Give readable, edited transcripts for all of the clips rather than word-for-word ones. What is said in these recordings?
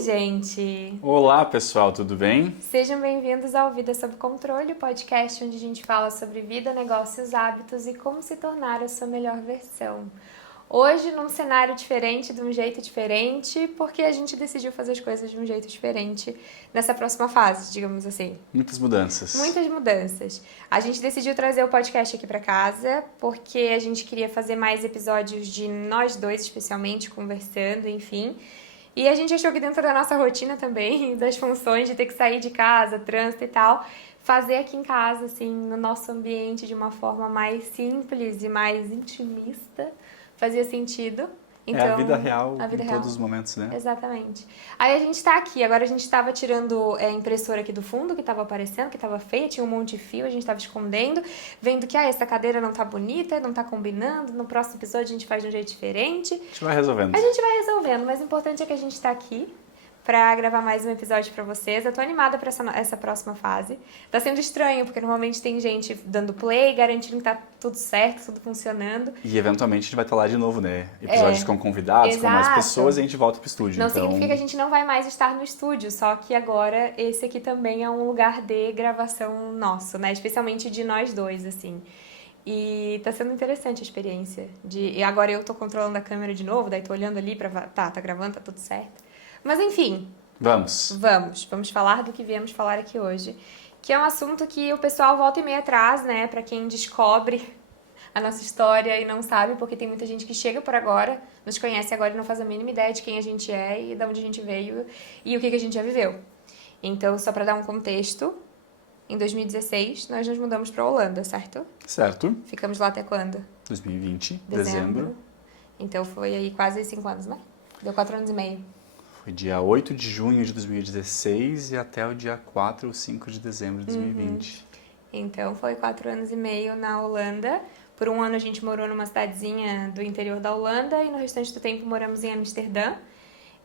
gente! Olá, pessoal, tudo bem? Sejam bem-vindos ao Vida Sob Controle, o podcast onde a gente fala sobre vida, negócios, hábitos e como se tornar a sua melhor versão. Hoje, num cenário diferente, de um jeito diferente, porque a gente decidiu fazer as coisas de um jeito diferente nessa próxima fase, digamos assim. Muitas mudanças. Muitas mudanças. A gente decidiu trazer o podcast aqui para casa porque a gente queria fazer mais episódios de nós dois, especialmente, conversando, enfim. E a gente achou que dentro da nossa rotina também, das funções de ter que sair de casa, trânsito e tal, fazer aqui em casa, assim, no nosso ambiente de uma forma mais simples e mais intimista, fazia sentido. Então, é a vida real a vida em real. todos os momentos, né? Exatamente. Aí a gente tá aqui, agora a gente tava tirando a impressora aqui do fundo, que tava aparecendo, que tava feia, tinha um monte de fio, a gente tava escondendo, vendo que essa cadeira não tá bonita, não tá combinando, no próximo episódio a gente faz de um jeito diferente. A gente vai resolvendo. A gente vai resolvendo, mas o importante é que a gente tá aqui pra gravar mais um episódio pra vocês. Eu tô animada pra essa próxima fase. Tá sendo estranho, porque normalmente tem gente dando play, garantindo que tá tudo certo, tudo funcionando. E eventualmente a gente vai estar lá de novo, né? Episódios com convidados, com mais pessoas, e a gente volta pro estúdio. Não então... significa que a gente não vai mais estar no estúdio, só que agora esse aqui também é um lugar de gravação nosso, né? Especialmente de nós dois, assim. E tá sendo interessante a experiência. E agora eu tô controlando a câmera de novo, daí tô olhando ali pra... Tá gravando, tá tudo certo. Mas enfim. Vamos falar do que viemos falar aqui hoje. Que é um assunto que o pessoal volta e meia atrás, né? Pra quem descobre a nossa história e não sabe, porque tem muita gente que chega por agora, nos conhece agora e não faz a mínima ideia de quem a gente é e de onde a gente veio e o que a gente já viveu. Então, só pra dar um contexto, em 2016 nós nos mudamos pra Holanda, certo? Certo. Ficamos lá até quando? 2020, dezembro. Então foi aí quase 5 anos, né? Deu 4 anos e meio. Foi dia 8 de junho de 2016 e até o dia 4 ou 5 de dezembro de 2020. Então foi 4 anos e meio na Holanda. Por um ano a gente morou numa cidadezinha do interior da Holanda e no restante do tempo moramos em Amsterdã.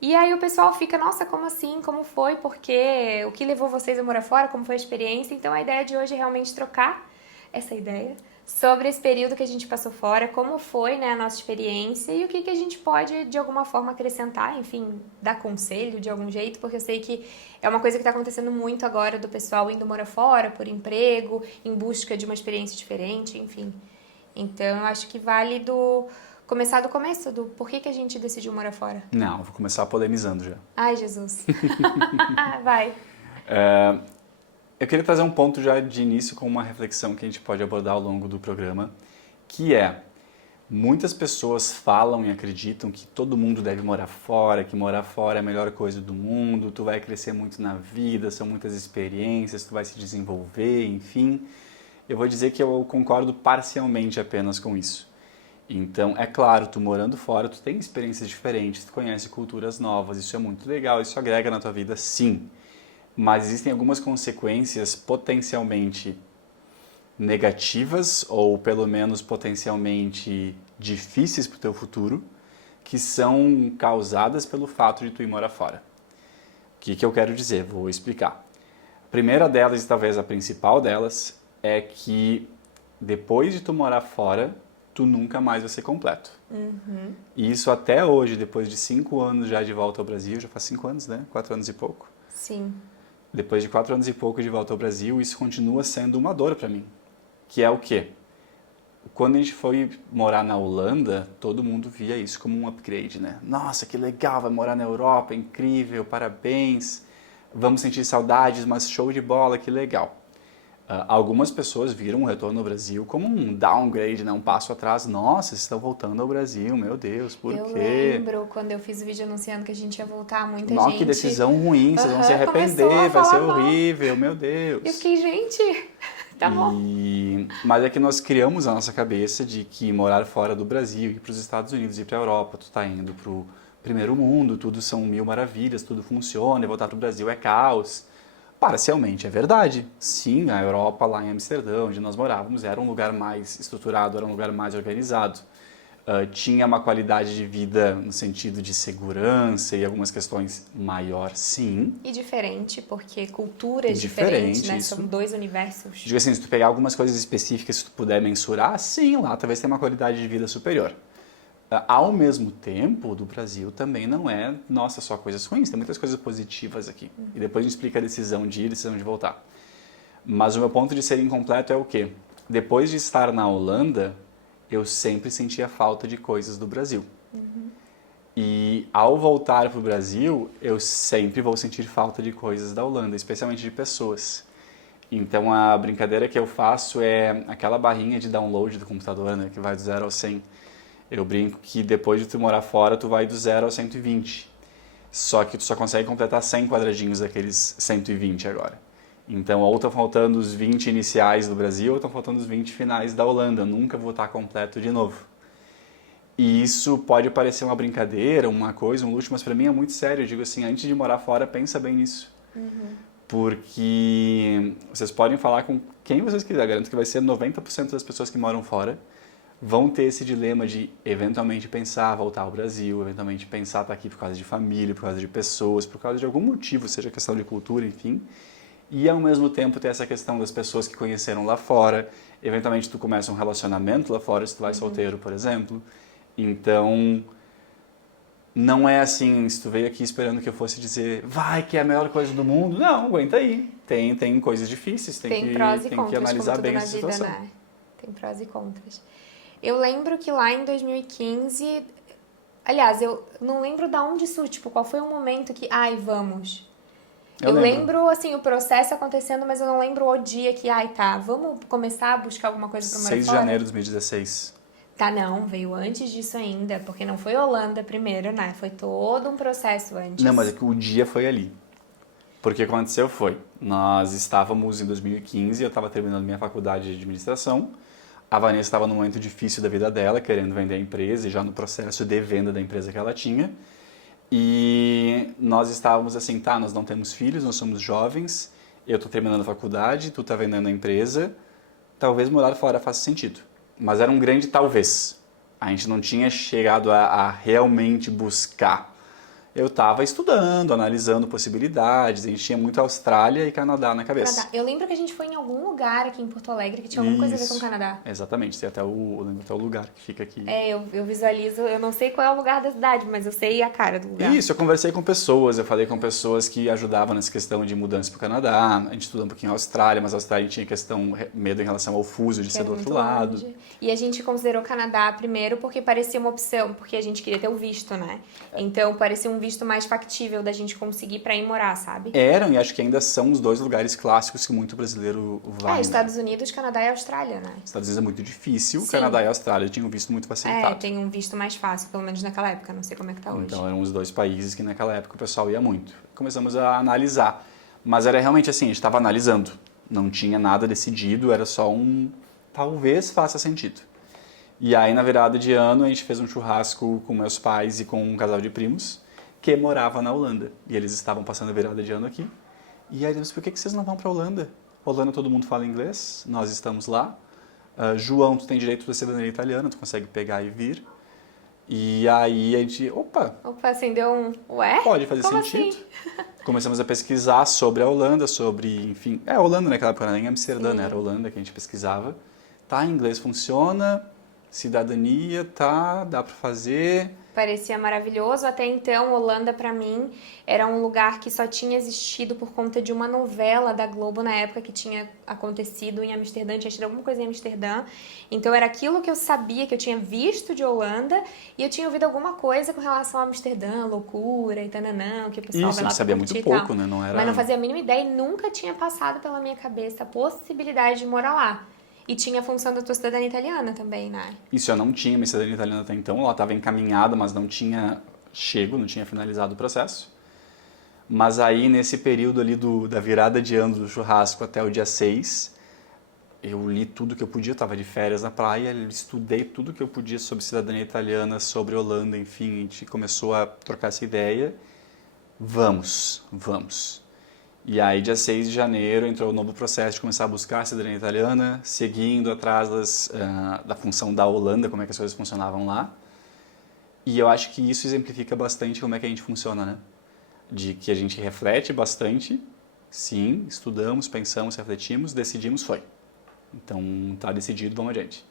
E aí o pessoal fica, nossa, como assim? Como foi? Por quê? O que levou vocês a morar fora? Como foi a experiência? Então a ideia de hoje é realmente trocar essa ideia sobre esse período que a gente passou fora, como foi, né, a nossa experiência e o que a gente pode, de alguma forma, acrescentar, enfim, dar conselho de algum jeito, porque eu sei que é uma coisa que está acontecendo muito agora do pessoal indo morar fora por emprego, em busca de uma experiência diferente, enfim. Então, eu acho que vale começar do começo, do porquê que a gente decidiu morar fora. Não, vou começar polemizando já. Ai, Jesus. Vai. Eu queria trazer um ponto já de início com uma reflexão que a gente pode abordar ao longo do programa, que é, muitas pessoas falam e acreditam que todo mundo deve morar fora, que morar fora é a melhor coisa do mundo, tu vai crescer muito na vida, são muitas experiências, tu vai se desenvolver, enfim. Eu vou dizer que eu concordo parcialmente apenas com isso. Então, é claro, tu morando fora, tu tem experiências diferentes, tu conhece culturas novas, isso é muito legal, isso agrega na tua vida, sim. Mas existem algumas consequências potencialmente negativas ou pelo menos potencialmente difíceis para o teu futuro que são causadas pelo fato de tu ir morar fora. O que eu quero dizer? Vou explicar. A primeira delas e talvez a principal delas é que depois de tu morar fora, tu nunca mais vai ser completo. Uhum. E isso até hoje, depois de 5 anos já de volta ao Brasil, já faz 5 anos, né? 4 anos e pouco. Sim. Depois de 4 anos e pouco de volta ao Brasil, isso continua sendo uma dor para mim. Que é o quê? Quando a gente foi morar na Holanda, todo mundo via isso como um upgrade, né? Nossa, que legal, vai morar na Europa, incrível, parabéns. Vamos sentir saudades, mas show de bola, que legal. Algumas pessoas viram o retorno ao Brasil como um downgrade, né? Um passo atrás. Nossa, vocês estão voltando ao Brasil, meu Deus, por quê? Eu lembro quando eu fiz o vídeo anunciando que a gente ia voltar, muita Nossa, gente... que decisão ruim, vocês vão se arrepender, vai ser horrível, meu Deus. Eu fiquei, gente, tá bom. Mas é que nós criamos a nossa cabeça de que morar fora do Brasil, ir para os Estados Unidos, ir para a Europa, tu tá indo pro primeiro mundo, tudo são mil maravilhas, tudo funciona, e voltar pro Brasil é caos. Parcialmente é verdade. Sim, a Europa lá em Amsterdã, onde nós morávamos, era um lugar mais estruturado, era um lugar mais organizado. Tinha uma qualidade de vida no sentido de segurança e algumas questões maior, sim. E diferente, porque culturas diferentes, né? Isso. São dois universos. Digo assim, se tu pegar algumas coisas específicas, se tu puder mensurar, sim, lá talvez tenha uma qualidade de vida superior. Ao mesmo tempo, do Brasil também não é, nossa, só coisas ruins, tem muitas coisas positivas aqui. E depois a gente explica a decisão de ir e a decisão de voltar. Mas o meu ponto de ser incompleto é o quê? Depois de estar na Holanda, eu sempre sentia falta de coisas do Brasil. E ao voltar para o Brasil, eu sempre vou sentir falta de coisas da Holanda, especialmente de pessoas. Então a brincadeira que eu faço é aquela barrinha de download do computador, né, que vai do 0 ao 100. Eu brinco que depois de tu morar fora, tu vai do 0 ao 120. Só que tu só consegue completar 100 quadradinhos daqueles 120 agora. Então, ou estão faltando os 20 iniciais do Brasil, ou estão faltando os 20 finais da Holanda. Eu nunca vou estar completo de novo. E isso pode parecer uma brincadeira, uma coisa, um luxo, mas para mim é muito sério. Eu digo assim, antes de morar fora, pensa bem nisso. Porque vocês podem falar com quem vocês quiserem. Garanto que vai ser 90% das pessoas que moram fora vão ter esse dilema de eventualmente pensar voltar ao Brasil, eventualmente pensar estar aqui por causa de família, por causa de pessoas, por causa de algum motivo, seja questão de cultura, enfim. E ao mesmo tempo ter essa questão das pessoas que conheceram lá fora. Eventualmente tu começa um relacionamento lá fora, se tu vai solteiro, por exemplo. Então, não é assim, se tu veio aqui esperando que eu fosse dizer, vai, que é a melhor coisa do mundo. Não, aguenta aí. Tem coisas difíceis, tem prós e que contras, analisar como bem tudo essa na vida, situação. né? Tem prós e contras. Eu lembro que lá em 2015, aliás, eu não lembro da onde surgiu, tipo, qual foi o momento que, ai, vamos. Eu lembro, assim, o processo acontecendo, mas eu não lembro o dia que, ai, tá, vamos começar a buscar alguma coisa pra morar 6 de fora? janeiro de 2016. Tá, não, veio antes disso ainda, porque não foi Holanda primeiro, né? Foi todo um processo antes. Não, mas é que o dia foi ali. Porque o que aconteceu foi, nós estávamos em 2015, eu estava terminando minha faculdade de administração, a Vanessa estava num momento difícil da vida dela, querendo vender a empresa e já no processo de venda da empresa que ela tinha. E nós estávamos assim, tá, nós não temos filhos, nós somos jovens, eu estou terminando a faculdade, tu está vendendo a empresa, talvez morar fora faça sentido. Mas era um grande talvez. A gente não tinha chegado a realmente buscar. Eu estava estudando, analisando possibilidades, a gente tinha muito Austrália e Canadá na cabeça. Canadá. Eu lembro que a gente foi em algum lugar aqui em Porto Alegre que tinha alguma coisa a ver com o Isso, Canadá. exatamente, tem até eu lembro até o lugar que fica aqui. É, eu visualizo, eu não sei qual é o lugar da cidade, mas eu sei a cara do lugar. Isso, eu conversei com pessoas, eu falei com pessoas que ajudavam nessa questão de mudança para o Canadá, a gente estudou um pouquinho a Austrália, mas a Austrália tinha questão, medo em relação ao fuso de Que ser era do outro muito lado. longe. E a gente considerou o Canadá primeiro porque parecia uma opção, porque a gente queria ter o visto, né? Então parecia um visto mais factível da gente conseguir pra ir morar, sabe? Eram, e acho que ainda são os dois lugares clássicos que muito brasileiro vai. Estados Unidos, Canadá e Austrália, né? Estados Unidos é muito difícil, Sim. Canadá e Austrália tinham visto muito facilitado. Tem um visto mais fácil, pelo menos naquela época, não sei como é que tá hoje. Então eram os dois países que naquela época o pessoal ia muito. Começamos a analisar, mas era realmente assim, a gente estava analisando, não tinha nada decidido, era só um talvez faça sentido. E aí na virada de ano a gente fez um churrasco com meus pais e com um casal de primos que morava na Holanda. E eles estavam passando a virada de ano aqui. E aí eles, por que vocês não vão para a Holanda? Holanda todo mundo fala inglês, nós estamos lá. João, tu tem direito de cidadania italiana, tu consegue pegar e vir. E aí a gente, opa, acendeu um, ué? pode fazer Como sentido. Assim? Começamos a pesquisar sobre a Holanda, sobre, enfim, Holanda naquela época, nem Amsterdã, né? Era Holanda que a gente pesquisava. Tá, inglês funciona, cidadania, tá, dá para fazer. Parecia maravilhoso. Até então, Holanda, pra mim, era um lugar que só tinha existido por conta de uma novela da Globo na época que tinha acontecido em Amsterdã, tinha tido alguma coisa em Amsterdã. Então, era aquilo que eu sabia, que eu tinha visto de Holanda, e eu tinha ouvido alguma coisa com relação a Amsterdã, loucura e tananã, que o pessoal Isso, vai lá pra sabia curtir muito e tal. pouco, né? Não era... Mas não fazia a mínima ideia e nunca tinha passado pela minha cabeça a possibilidade de morar lá. E tinha a função da tua cidadania italiana também, né? Isso, eu não tinha minha cidadania italiana até então, ela estava encaminhada, mas não tinha não tinha finalizado o processo. Mas aí, nesse período ali da virada de ano do churrasco até o dia 6, eu li tudo que eu podia, eu estava de férias na praia, estudei tudo que eu podia sobre cidadania italiana, sobre Holanda, enfim, a gente começou a trocar essa ideia. Vamos. E aí, dia 6 de janeiro, entrou o novo processo de começar a buscar a cidadania italiana, seguindo atrás da função da Holanda, como é que as coisas funcionavam lá. E eu acho que isso exemplifica bastante como é que a gente funciona, né? De que a gente reflete bastante, sim, estudamos, pensamos, refletimos, decidimos, foi. Então, tá decidido, vamos adiante.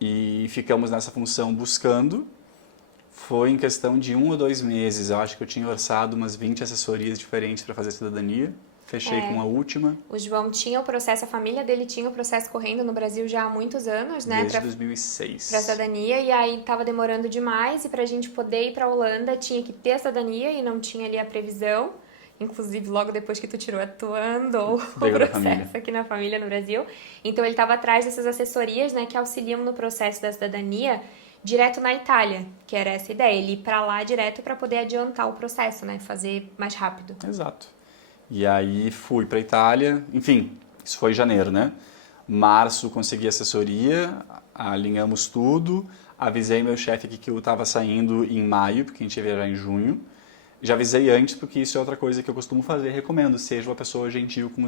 E ficamos nessa função buscando, Foi em questão de 1 ou 2 meses. Eu acho que eu tinha orçado umas 20 assessorias diferentes para fazer cidadania. Fechei com a última. O João tinha o processo, a família dele tinha o processo correndo no Brasil já há muitos anos, né? Desde 2006. Pra cidadania, e aí tava demorando demais, e pra gente poder ir pra Holanda tinha que ter a cidadania e não tinha ali a previsão. Inclusive, logo depois que tu tirou atuando o processo aqui na família no Brasil. Então, ele tava atrás dessas assessorias, né, que auxiliam no processo da cidadania direto na Itália, que era essa ideia, ele ir pra lá direto pra poder adiantar o processo, né, fazer mais rápido. Exato. E aí fui para Itália, enfim, isso foi em janeiro, né? Março consegui assessoria, alinhamos tudo, avisei meu chefe aqui que eu estava saindo em maio, porque a gente ia viajar em junho. Já avisei antes, porque isso é outra coisa que eu costumo fazer, recomendo, seja uma pessoa gentil com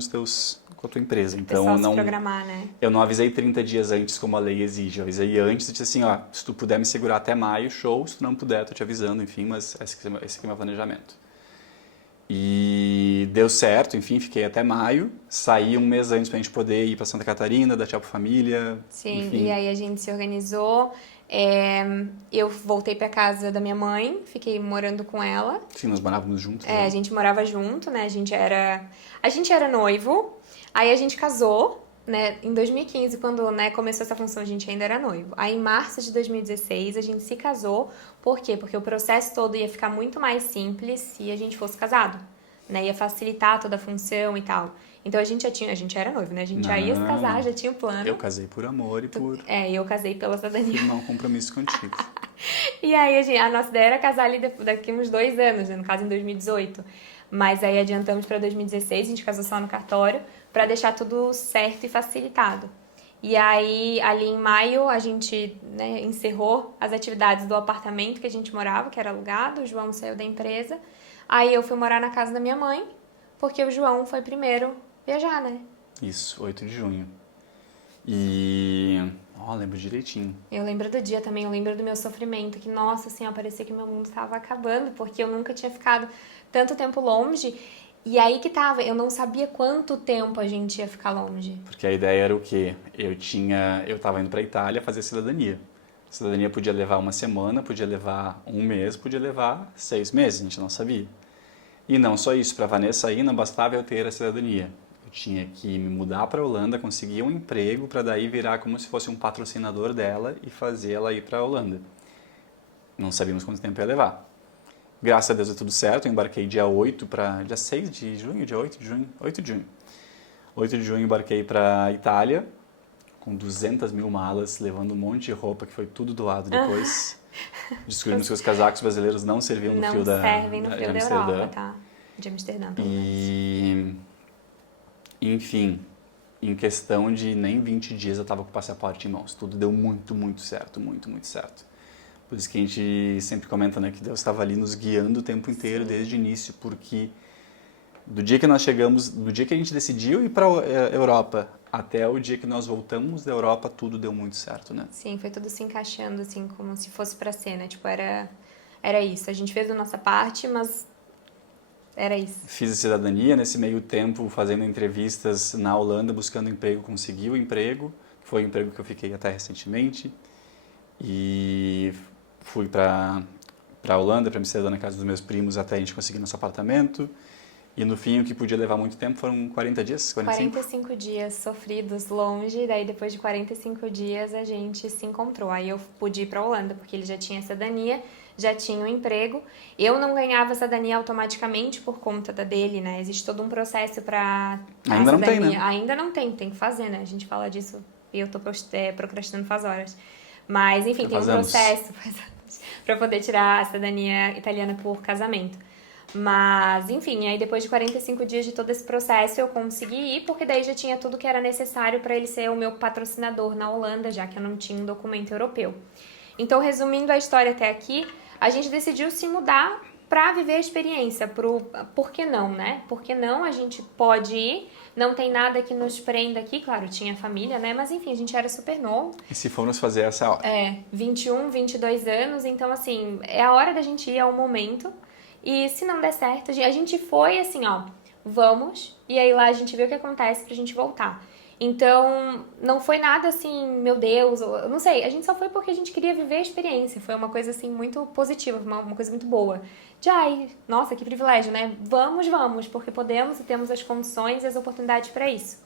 com a tua empresa. Então, se programar, né? Eu não avisei 30 dias antes, como a lei exige. Eu avisei antes e disse assim, ó, se tu puder me segurar até maio, show, se tu não puder, eu tô te avisando, enfim, mas esse aqui é meu planejamento. E deu certo, enfim, fiquei até maio. Saí um mês antes pra gente poder ir pra Santa Catarina, dar tchau pra família. Sim, enfim. E aí a gente se organizou. Eu voltei pra casa da minha mãe, fiquei morando com ela. Sim, nós morávamos juntos. A gente morava junto, né? A gente era noivo, aí a gente casou, né? Em 2015, quando, né, começou essa função, a gente ainda era noivo. Aí em março de 2016 a gente se casou. Por quê? Porque o processo todo ia ficar muito mais simples se a gente fosse casado, né? Ia facilitar toda a função e tal. Então a gente era noivo, né? A gente já ia se casar, já tinha o plano. Eu casei por amor e por... eu casei pela cidadania. Firmar um compromisso contigo. E aí a nossa ideia era casar ali daqui uns 2 anos, né? No caso em 2018. Mas aí adiantamos para 2016, a gente casou só no cartório, para deixar tudo certo e facilitado. E aí, ali em maio, a gente, né, encerrou as atividades do apartamento que a gente morava, que era alugado, o João saiu da empresa. Aí eu fui morar na casa da minha mãe, porque o João foi primeiro viajar, né? Isso, 8 de junho. E... lembro direitinho. Eu lembro do dia também, eu lembro do meu sofrimento, que, nossa senhora, parecia que meu mundo estava acabando, porque eu nunca tinha ficado tanto tempo longe. E aí que tava, eu não sabia quanto tempo a gente ia ficar longe. Porque a ideia era o quê? Eu tava indo pra Itália fazer cidadania. A cidadania podia levar 1 semana, podia levar 1 mês, podia levar 6 meses, a gente não sabia. E não só isso, pra Vanessa aí não bastava eu ter a cidadania. Eu tinha que me mudar para a Holanda, conseguir um emprego para daí virar como se fosse um patrocinador dela e fazer ela ir para a Holanda. Não sabíamos quanto tempo ia levar. Graças a Deus deu tudo certo, eu embarquei dia 8 para... Dia 6 de junho? Dia 8 de junho? 8 de junho. 8 de junho embarquei para Itália, com 200 mil malas, levando um monte de roupa, que foi tudo doado depois. Descobrimos que os casacos brasileiros não serviam no frio da... Não servem no frio da Europa, tá? De Amsterdã, pelo menos. Enfim, em questão de nem 20 dias eu estava com o passaporte em mãos. Tudo deu muito, muito certo, muito, muito certo. Por isso que a gente sempre comenta, né, que Deus estava ali nos guiando o tempo inteiro, desde o início, porque do dia que nós chegamos, do dia que a gente decidiu ir para a Europa, até o dia que nós voltamos da Europa, tudo deu muito certo, né? Sim, foi tudo se encaixando, assim, como se fosse para ser, né? Tipo, era isso. A gente fez a nossa parte, mas era isso. Fiz a cidadania, nesse meio tempo, fazendo entrevistas na Holanda, buscando emprego, consegui o emprego. Foi o emprego que eu fiquei até recentemente. E fui para a Holanda, para me hospedar na casa dos meus primos, até a gente conseguir nosso apartamento. E no fim, o que podia levar muito tempo foram 40 dias, 45? 45 dias sofridos longe, daí depois de 45 dias a gente se encontrou. Aí eu pude ir para a Holanda, porque ele já tinha cidadania, já tinha um emprego. Eu não ganhava cidadania automaticamente por conta da dele, né? Existe todo um processo para Ainda não tem, né? Ainda não tem que fazer, né? A gente fala disso e eu tô procrastinando faz horas. Mas, enfim, tem um processo para poder tirar a cidadania italiana por casamento. Mas, enfim, aí depois de 45 dias de todo esse processo eu consegui ir, porque daí já tinha tudo que era necessário para ele ser o meu patrocinador na Holanda, já que eu não tinha um documento europeu. Então, resumindo a história até aqui, a gente decidiu se mudar para viver a experiência. Por que não, né? Por que não? A gente pode ir, não tem nada que nos prenda aqui, claro, tinha família, né? Mas enfim, a gente era super novo. E se formos fazer essa hora? 21, 22 anos, então assim, é a hora da gente ir, é o momento. E se não der certo, a gente foi assim, ó, vamos, e aí lá a gente vê o que acontece pra gente voltar. Então, não foi nada assim, meu Deus, eu não sei, a gente só foi porque a gente queria viver a experiência. Foi uma coisa assim muito positiva, uma coisa muito boa. De ai, nossa, que privilégio, né? Vamos, porque podemos e temos as condições e as oportunidades para isso.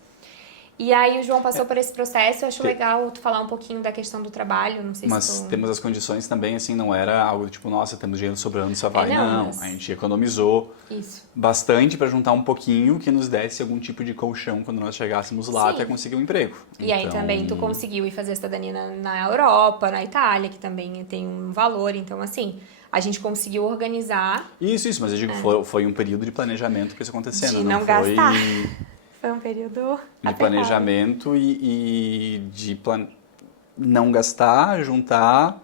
E aí o João passou por esse processo, eu acho legal tu falar um pouquinho da questão do trabalho, não sei se Mas tu... temos as condições também, assim, não era algo do tipo, nossa, temos dinheiro sobrando, só vai. não, Não, mas... a gente economizou Isso. bastante para juntar um pouquinho que nos desse algum tipo de colchão quando nós chegássemos lá Sim. até conseguir um emprego. E aí Então, também tu conseguiu ir fazer a cidadania na Europa, na Itália, que também tem um valor. Então, assim, a gente conseguiu organizar Isso, mas eu digo, foi um período de planejamento para isso acontecer, de não não foi gastar. Foi um período de apertado. planejamento e de não gastar, juntar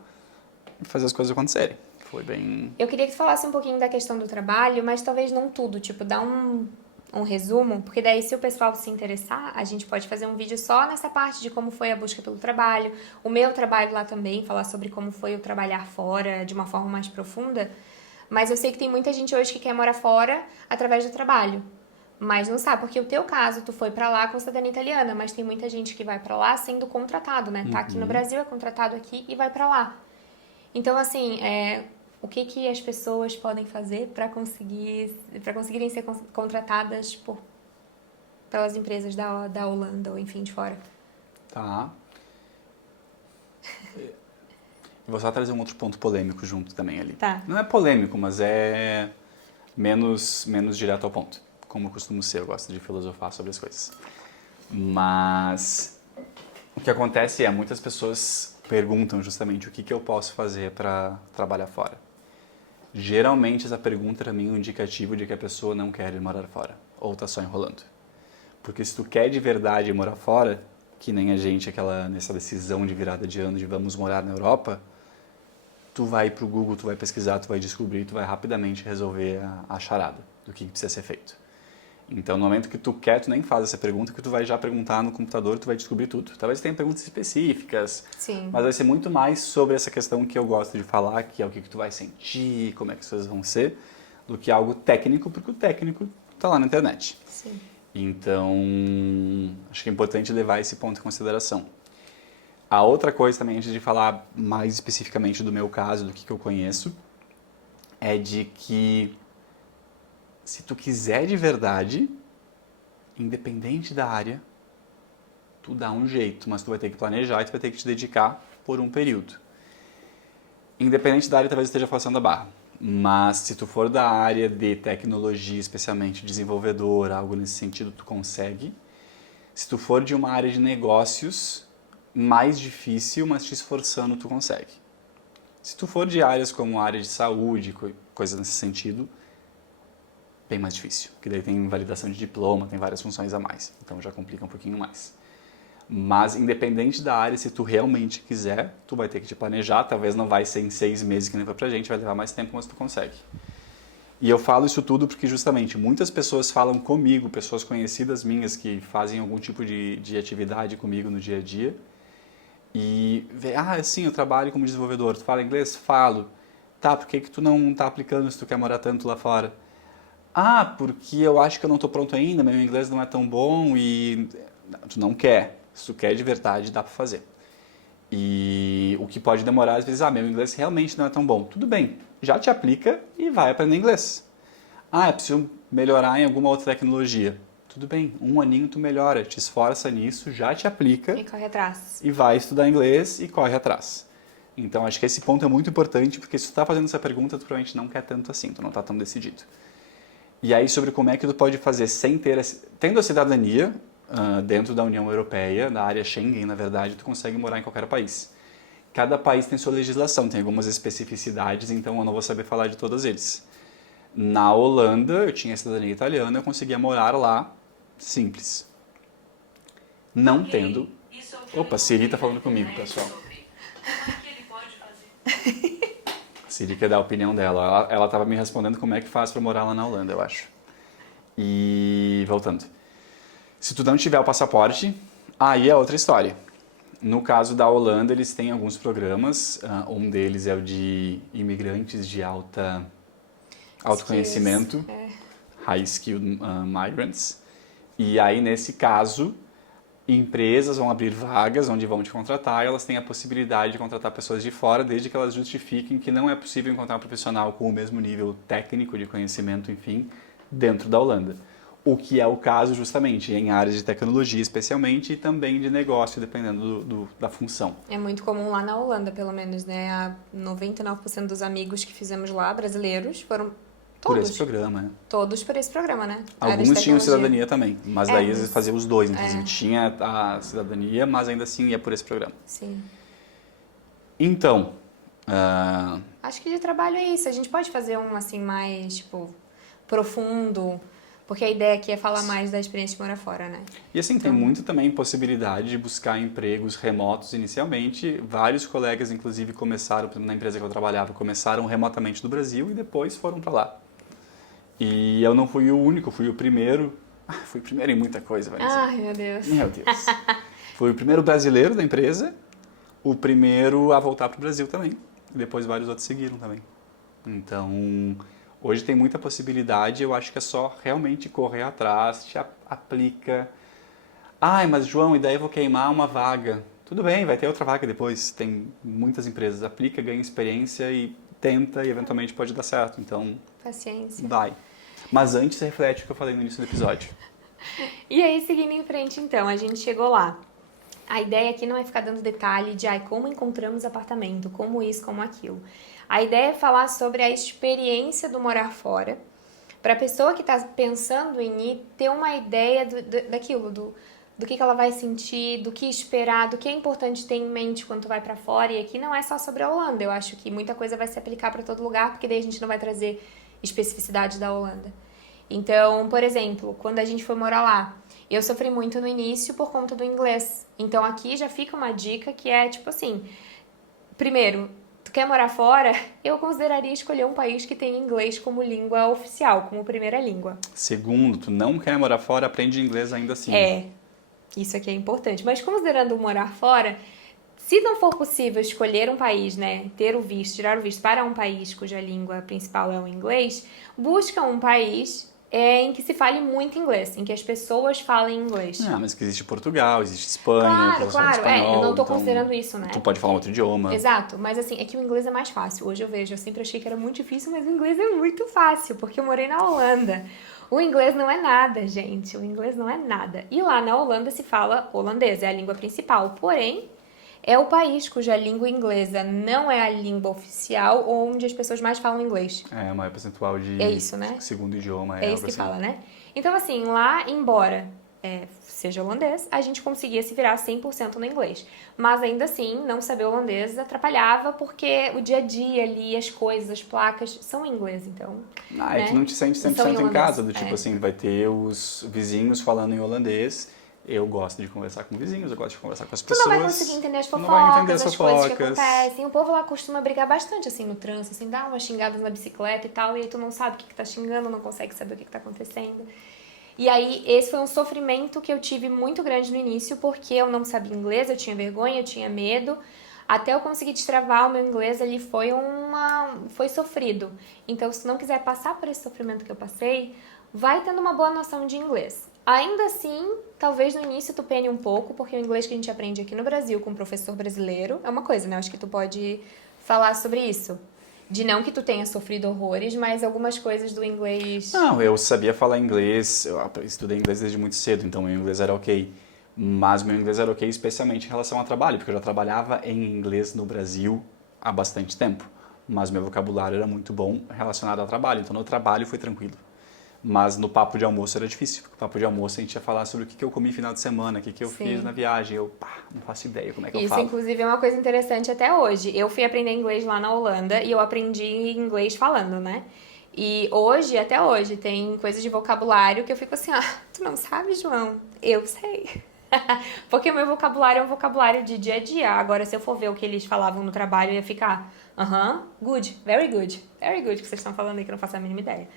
e fazer as coisas acontecerem. Foi bem... Eu queria que tu falasse um pouquinho da questão do trabalho, mas talvez não tudo, tipo, dar um resumo, porque daí se o pessoal se interessar, a gente pode fazer um vídeo só nessa parte de como foi a busca pelo trabalho, o meu trabalho lá também, falar sobre como foi o trabalhar fora de uma forma mais profunda, mas eu sei que tem muita gente hoje que quer morar fora através do trabalho, mas não sabe, porque o teu caso, tu foi pra lá com cidadania italiana, mas tem muita gente que vai pra lá sendo contratado, né? Tá aqui no Brasil, é contratado aqui e vai pra lá. Então, assim, o que as pessoas podem fazer para conseguirem ser contratadas pelas empresas da Holanda ou enfim de fora? Tá. Vou só trazer um outro ponto polêmico junto também ali. Tá. Não é polêmico, mas é menos direto ao ponto. Como eu costumo ser, eu gosto de filosofar sobre as coisas. Mas o que acontece é, muitas pessoas perguntam justamente o que eu posso fazer para trabalhar fora. Geralmente essa pergunta para mim é um indicativo de que a pessoa não quer ir morar fora, ou está só enrolando. Porque se tu quer de verdade morar fora, que nem a gente, nessa decisão de virada de ano de vamos morar na Europa, tu vai pro Google, tu vai pesquisar, tu vai descobrir, tu vai rapidamente resolver a charada do que precisa ser feito. Então, no momento que tu quer, tu nem faz essa pergunta, que tu vai já perguntar no computador, tu vai descobrir tudo. Talvez tenha perguntas específicas, Sim. mas vai ser muito mais sobre essa questão que eu gosto de falar, que é o que tu vai sentir, como é que as coisas vão ser, do que algo técnico, porque o técnico tá lá na internet. Sim. Então, acho que é importante levar esse ponto em consideração. A outra coisa também, antes de falar mais especificamente do meu caso, do que eu conheço, é de que se tu quiser de verdade, independente da área, tu dá um jeito, mas tu vai ter que planejar e tu vai ter que te dedicar por um período. Independente da área, talvez esteja forçando a barra. Mas se tu for da área de tecnologia, especialmente desenvolvedor, algo nesse sentido, tu consegue. Se tu for de uma área de negócios, mais difícil, mas te esforçando, tu consegue. Se tu for de áreas como a área de saúde, coisas nesse sentido, bem mais difícil, porque daí tem validação de diploma, tem várias funções a mais, então já complica um pouquinho mais. Mas independente da área, se tu realmente quiser, tu vai ter que te planejar, talvez não vai ser em 6 meses que nem foi pra gente, vai levar mais tempo, mas tu consegue. E eu falo isso tudo porque justamente muitas pessoas falam comigo, pessoas conhecidas minhas que fazem algum tipo de atividade comigo no dia a dia, e vê, sim, eu trabalho como desenvolvedor, tu fala inglês? Falo. Tá, por que tu não tá aplicando se tu quer morar tanto lá fora? Porque eu acho que eu não estou pronto ainda, meu inglês não é tão bom e tu não quer. Se tu quer de verdade, dá para fazer. E o que pode demorar, às vezes, meu inglês realmente não é tão bom. Tudo bem, já te aplica e vai aprender inglês. Eu preciso melhorar em alguma outra tecnologia. Tudo bem, 1 aninho tu melhora, te esforça nisso, já te aplica. E corre atrás. E vai estudar inglês e corre atrás. Então, acho que esse ponto é muito importante, porque se tu está fazendo essa pergunta, tu provavelmente não quer tanto assim, tu não está tão decidido. E aí, sobre como é que tu pode fazer sem tendo a cidadania dentro da União Europeia, da área Schengen, na verdade, tu consegue morar em qualquer país. Cada país tem sua legislação, tem algumas especificidades, então eu não vou saber falar de todos eles. Na Holanda, eu tinha cidadania italiana, eu conseguia morar lá, simples. Não tendo... Opa, Siri tá falando comigo, pessoal. Como é que ele pode fazer? Siri quer dar a opinião dela. Ela estava me respondendo como é que faz para morar lá na Holanda, eu acho. E voltando. Se tu não tiver o passaporte, aí é outra história. No caso da Holanda, eles têm alguns programas. Um deles é o de imigrantes de autoconhecimento, High Skilled Migrants. E aí, nesse caso, empresas vão abrir vagas onde vão te contratar e elas têm a possibilidade de contratar pessoas de fora, desde que elas justifiquem que não é possível encontrar um profissional com o mesmo nível técnico de conhecimento, enfim, dentro da Holanda. O que é o caso justamente em áreas de tecnologia especialmente e também de negócio, dependendo da função. É muito comum lá na Holanda, pelo menos, né? 99% dos amigos que fizemos lá, brasileiros, foram Por todos. esse programa, né? Todos por esse programa, né? Área de Alguns tinham tecnologia. cidadania também, mas daí às vezes fazia os dois, inclusive. É. Tinha a cidadania, mas ainda assim ia por esse programa. Sim. Então, Acho que de trabalho é isso. A gente pode fazer um, assim, mais, tipo, profundo, porque a ideia aqui é falar mais da experiência de morar fora, né? e assim, tem muito também possibilidade de buscar empregos remotos inicialmente. Vários colegas, inclusive, começaram, na empresa que eu trabalhava, começaram remotamente do Brasil e depois foram para lá. E eu não fui o único, fui o primeiro. Fui o primeiro em muita coisa, vai dizer. Ai, meu Deus. Meu Deus. Fui o primeiro brasileiro da empresa, o primeiro a voltar para o Brasil também. E depois vários outros seguiram também. Então, hoje tem muita possibilidade, eu acho que é só realmente correr atrás, te aplica. Ai, mas João, e daí eu vou queimar uma vaga. Tudo bem, vai ter outra vaga depois. Tem muitas empresas. Aplica, ganha experiência e tenta e eventualmente pode dar certo. Então, Paciência. vai. Mas antes, reflete o que eu falei no início do episódio. E aí, seguindo em frente, então, a gente chegou lá. A ideia aqui não é ficar dando detalhe de como encontramos apartamento, como isso, como aquilo. A ideia é falar sobre a experiência do morar fora, para a pessoa que está pensando em ir ter uma ideia daquilo, do que ela vai sentir, do que esperar, do que é importante ter em mente quando tu vai para fora. E aqui não é só sobre a Holanda, eu acho que muita coisa vai se aplicar para todo lugar, porque daí a gente não vai trazer especificidade da Holanda. Então, por exemplo, quando a gente foi morar lá, eu sofri muito no início por conta do inglês. Então aqui já fica uma dica que é tipo assim, primeiro, tu quer morar fora? Eu consideraria escolher um país que tenha inglês como língua oficial, como primeira língua. Segundo, tu não quer morar fora, aprende inglês ainda assim. Isso aqui é importante. Mas considerando morar fora, se não for possível escolher um país, né, ter o visto, tirar o visto para um país cuja língua principal é o inglês, busca um país em que se fale muito inglês, em que as pessoas falem inglês. Ah, mas que existe Portugal, existe Espanha, Claro, pessoas falam claro. espanhol, Eu não tô então considerando isso, né? Tu pode falar um outro idioma. Exato, mas assim, é que o inglês é mais fácil. Hoje eu vejo, eu sempre achei que era muito difícil, mas o inglês é muito fácil, porque eu morei na Holanda. O inglês não é nada, gente. O inglês não é nada. E lá na Holanda se fala holandês, é a língua principal. Porém, é o país cuja língua inglesa não é a língua oficial, onde as pessoas mais falam inglês. É, maior percentual de É isso, né? segundo idioma. É algo isso que assim. fala, né? Então, assim, lá, embora seja holandês, a gente conseguia se virar 100% no inglês. Mas ainda assim, não saber holandês atrapalhava, porque o dia a dia ali, as coisas, as placas, são em inglês, então... Ah, é que não te sente São 100% em holandês, casa, do tipo assim, vai ter os vizinhos falando em holandês. Eu gosto de conversar com vizinhos, eu gosto de conversar com as Tu pessoas. não vai conseguir entender as Tu não vai entender fofocas, as as coisas que fofocas. acontecem. O povo lá costuma brigar bastante, assim, no trânsito, assim, dá umas xingadas na bicicleta e tal, e aí tu não sabe o que tá xingando, não consegue saber o que tá acontecendo. E aí, esse foi um sofrimento que eu tive muito grande no início, porque eu não sabia inglês, eu tinha vergonha, eu tinha medo. Até eu conseguir destravar o meu inglês ali foi sofrido. Então, se tu não quiser passar por esse sofrimento que eu passei, vai tendo uma boa noção de inglês. Ainda assim, talvez no início tu pene um pouco, porque o inglês que a gente aprende aqui no Brasil com um professor brasileiro é uma coisa, né? Acho que tu pode falar sobre isso. De não que tu tenha sofrido horrores, mas algumas coisas do inglês... Não, eu sabia falar inglês, eu estudei inglês desde muito cedo, então meu inglês era ok. Mas meu inglês era ok especialmente em relação ao trabalho, porque eu já trabalhava em inglês no Brasil há bastante tempo. Mas meu vocabulário era muito bom relacionado ao trabalho, então no trabalho foi tranquilo. Mas no papo de almoço era difícil, porque no papo de almoço a gente ia falar sobre o que eu comi no final de semana, o que eu fiz na viagem. Eu, não faço ideia como é que eu falo. Isso, inclusive, é uma coisa interessante até hoje. Eu fui aprender inglês lá na Holanda e eu aprendi inglês falando, né? E hoje, até hoje, tem coisas de vocabulário que eu fico assim, tu não sabe, João? Eu sei. Porque o meu vocabulário é um vocabulário de dia a dia. Agora, se eu for ver o que eles falavam no trabalho, eu ia ficar, good, very good que vocês estão falando aí que eu não faço a mínima ideia.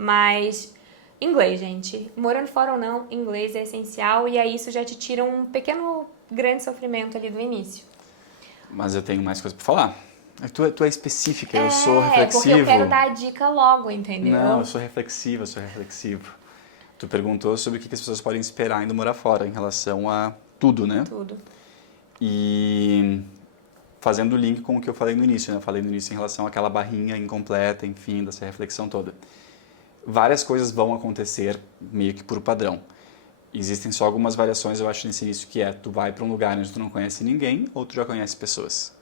Mas inglês, gente. Morando fora ou não, inglês é essencial e aí isso já te tira um grande sofrimento ali do início. Mas eu tenho mais coisa pra falar. Tu é específica, eu sou reflexivo. Porque eu quero dar a dica logo, entendeu? Não, eu sou reflexivo. Tu perguntou sobre o que as pessoas podem esperar indo morar fora em relação a tudo, né? Tudo. E fazendo o link com o que eu falei no início, né? Eu falei no início em relação àquela barrinha incompleta, enfim, dessa reflexão toda. Várias coisas vão acontecer meio que por padrão. Existem só algumas variações, eu acho, nesse início, que é tu vai para um lugar onde tu não conhece ninguém ou tu já conhece pessoas.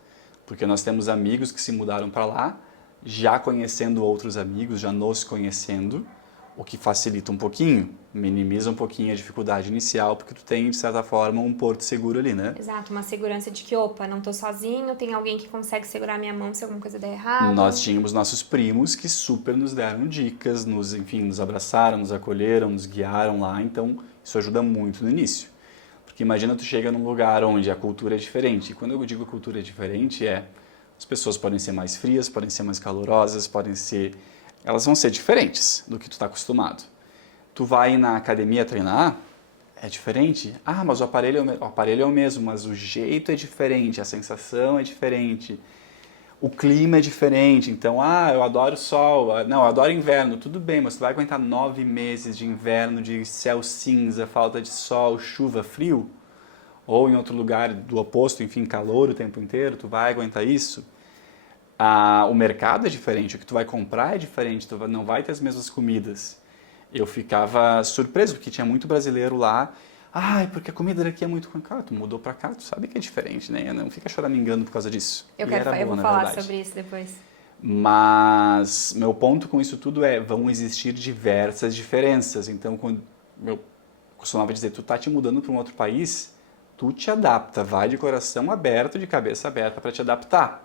Porque nós temos amigos que se mudaram para lá, já conhecendo outros amigos, já nos conhecendo, o que facilita um pouquinho, minimiza um pouquinho a dificuldade inicial, porque tu tem, de certa forma, um porto seguro ali, né? Exato, uma segurança de que, opa, não tô sozinho, tem alguém que consegue segurar minha mão se alguma coisa der errado. Nós tínhamos nossos primos que super nos deram dicas, enfim, nos abraçaram, nos acolheram, nos guiaram lá, então isso ajuda muito no início. Porque imagina tu chega num lugar onde a cultura é diferente, e quando eu digo cultura é diferente, as pessoas podem ser mais frias, podem ser mais calorosas, elas vão ser diferentes do que tu está acostumado. Tu vai na academia treinar, é diferente. Ah, mas o aparelho é o mesmo, mas o jeito é diferente, a sensação é diferente, o clima é diferente. Então, eu adoro sol, não, eu adoro inverno, tudo bem, mas tu vai aguentar 9 meses de inverno, de céu cinza, falta de sol, chuva, frio? Ou em outro lugar do oposto, enfim, calor o tempo inteiro, tu vai aguentar isso? O mercado é diferente, o que tu vai comprar é diferente, tu não vai ter as mesmas comidas. Eu ficava surpreso, porque tinha muito brasileiro lá. Ai, porque a comida daqui é muito ruim. Cara, tu mudou pra cá, tu sabe que é diferente, né? Não fica choramingando por causa disso. Eu vou falar sobre isso depois. Mas meu ponto com isso tudo vão existir diversas diferenças. Então, quando eu costumava dizer, tu tá te mudando para um outro país, tu te adapta, vai de coração aberto, de cabeça aberta para te adaptar.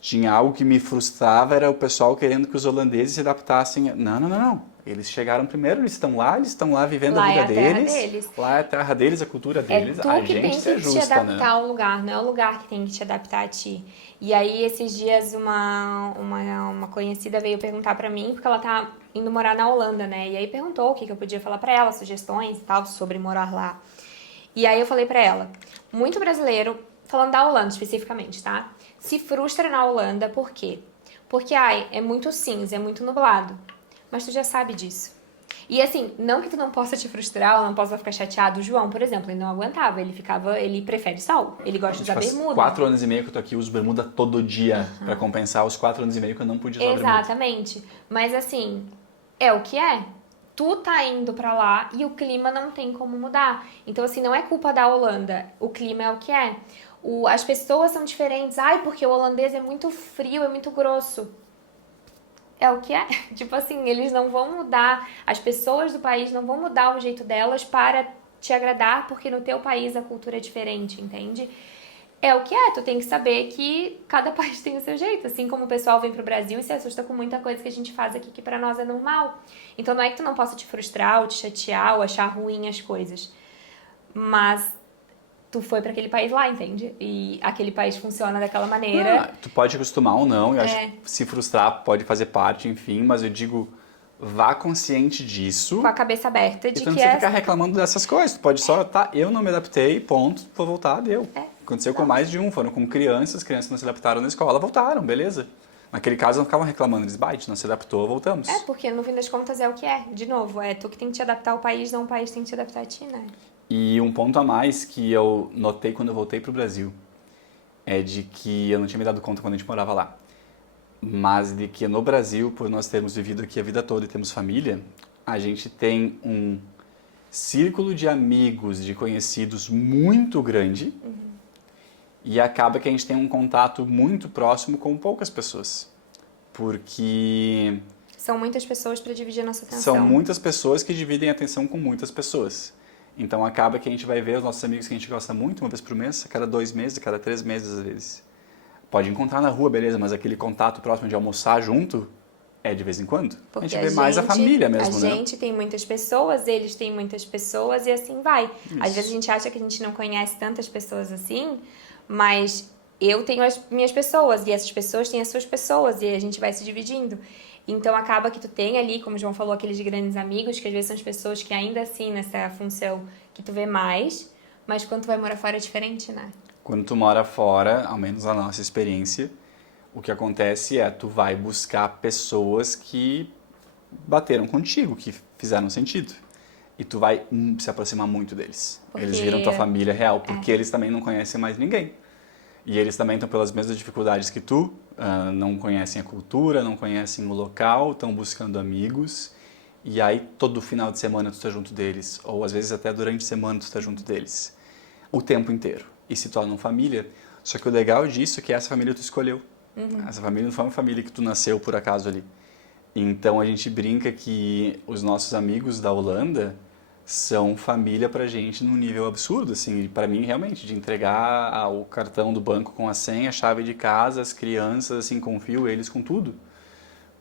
Tinha algo que me frustrava, era o pessoal querendo que os holandeses se adaptassem. Não. Eles chegaram primeiro, eles estão lá vivendo a vida deles. Lá é a terra deles, a cultura deles. É tu que tem que te adaptar ao lugar, não é o lugar que tem que te adaptar a ti. E aí, esses dias, uma conhecida veio perguntar pra mim, porque ela tá indo morar na Holanda, né? E aí perguntou o que eu podia falar pra ela, sugestões e tal, sobre morar lá. E aí eu falei pra ela, muito brasileiro, falando da Holanda especificamente, tá? Se frustra na Holanda, por quê? Porque, é muito cinza, é muito nublado. Mas tu já sabe disso. E assim, não que tu não possa te frustrar ou não possa ficar chateado. O João, por exemplo, ele não aguentava. Ele prefere sol. Ele gosta de usar bermuda. 4 anos e meio que eu tô aqui, eu uso bermuda todo dia. Pra compensar os 4 anos e meio que eu não podia usar bermuda. Exatamente. Mas assim, é o que é. Tu tá indo pra lá e o clima não tem como mudar. Então assim, não é culpa da Holanda. O clima é o que é. As pessoas são diferentes. Porque o holandês é muito frio, é muito grosso. É o que é. Tipo assim, eles não vão mudar, as pessoas do país não vão mudar o jeito delas para te agradar, porque no teu país a cultura é diferente, entende? É o que é, tu tem que saber que cada país tem o seu jeito, assim como o pessoal vem pro Brasil e se assusta com muita coisa que a gente faz aqui que pra nós é normal. Então não é que tu não possa te frustrar ou te chatear ou achar ruim as coisas, mas tu foi para aquele país lá, entende? E aquele país funciona daquela maneira. Tu pode acostumar ou não, eu acho que se frustrar pode fazer parte, enfim, mas eu digo, vá consciente disso. Com a cabeça aberta de que que você ficar reclamando dessas coisas. Tu pode só, eu não me adaptei, ponto, vou voltar, deu. Aconteceu com mais de um, foram com crianças não se adaptaram na escola, voltaram, beleza. Naquele caso não ficavam reclamando, eles, a gente não se adaptou, voltamos. Porque no fim das contas é o que é. De novo, é tu que tem que te adaptar ao país, não o país tem que te adaptar a ti, né? E um ponto a mais que eu notei quando eu voltei pro Brasil é de que eu não tinha me dado conta quando a gente morava lá, mas de que no Brasil, por nós termos vivido aqui a vida toda e temos família, a gente tem um círculo de amigos, de conhecidos muito grande e acaba que a gente tem um contato muito próximo com poucas pessoas, porque são muitas pessoas para dividir a nossa atenção. São muitas pessoas que dividem a atenção com muitas pessoas. Então acaba que a gente vai ver os nossos amigos que a gente gosta muito, uma vez por mês, a cada 2 meses, a cada 3 meses às vezes. Pode encontrar na rua, beleza, mas aquele contato próximo de almoçar junto é de vez em quando. Porque a gente vê mais a família mesmo, né? A gente tem muitas pessoas, eles têm muitas pessoas e assim vai. Isso. Às vezes a gente acha que a gente não conhece tantas pessoas assim, mas eu tenho as minhas pessoas e essas pessoas têm as suas pessoas e a gente vai se dividindo. Então acaba que tu tem ali, como o João falou, aqueles grandes amigos, que às vezes são as pessoas que ainda assim, nessa função que tu vê mais, mas quando tu vai morar fora é diferente, né? Quando tu mora fora, ao menos na nossa experiência, o que acontece é tu vai buscar pessoas que bateram contigo, que fizeram sentido. e tu vai se aproximar muito deles. Porque... Eles viram tua família real, porque eles também não conhecem mais ninguém. E eles também estão pelas mesmas dificuldades que tu, não conhecem a cultura, não conhecem o local, estão buscando amigos. E aí todo final de semana tu está junto deles, ou às vezes até durante a semana tu está junto deles. O tempo inteiro. E se tornam família. Só que o legal disso é que essa família tu escolheu. Essa família não foi uma família que tu nasceu por acaso ali. Então a gente brinca que os nossos amigos da Holanda são família pra gente num nível absurdo, assim, para mim realmente, de entregar o cartão do banco com a senha, a chave de casa, as crianças, assim, confio eles com tudo.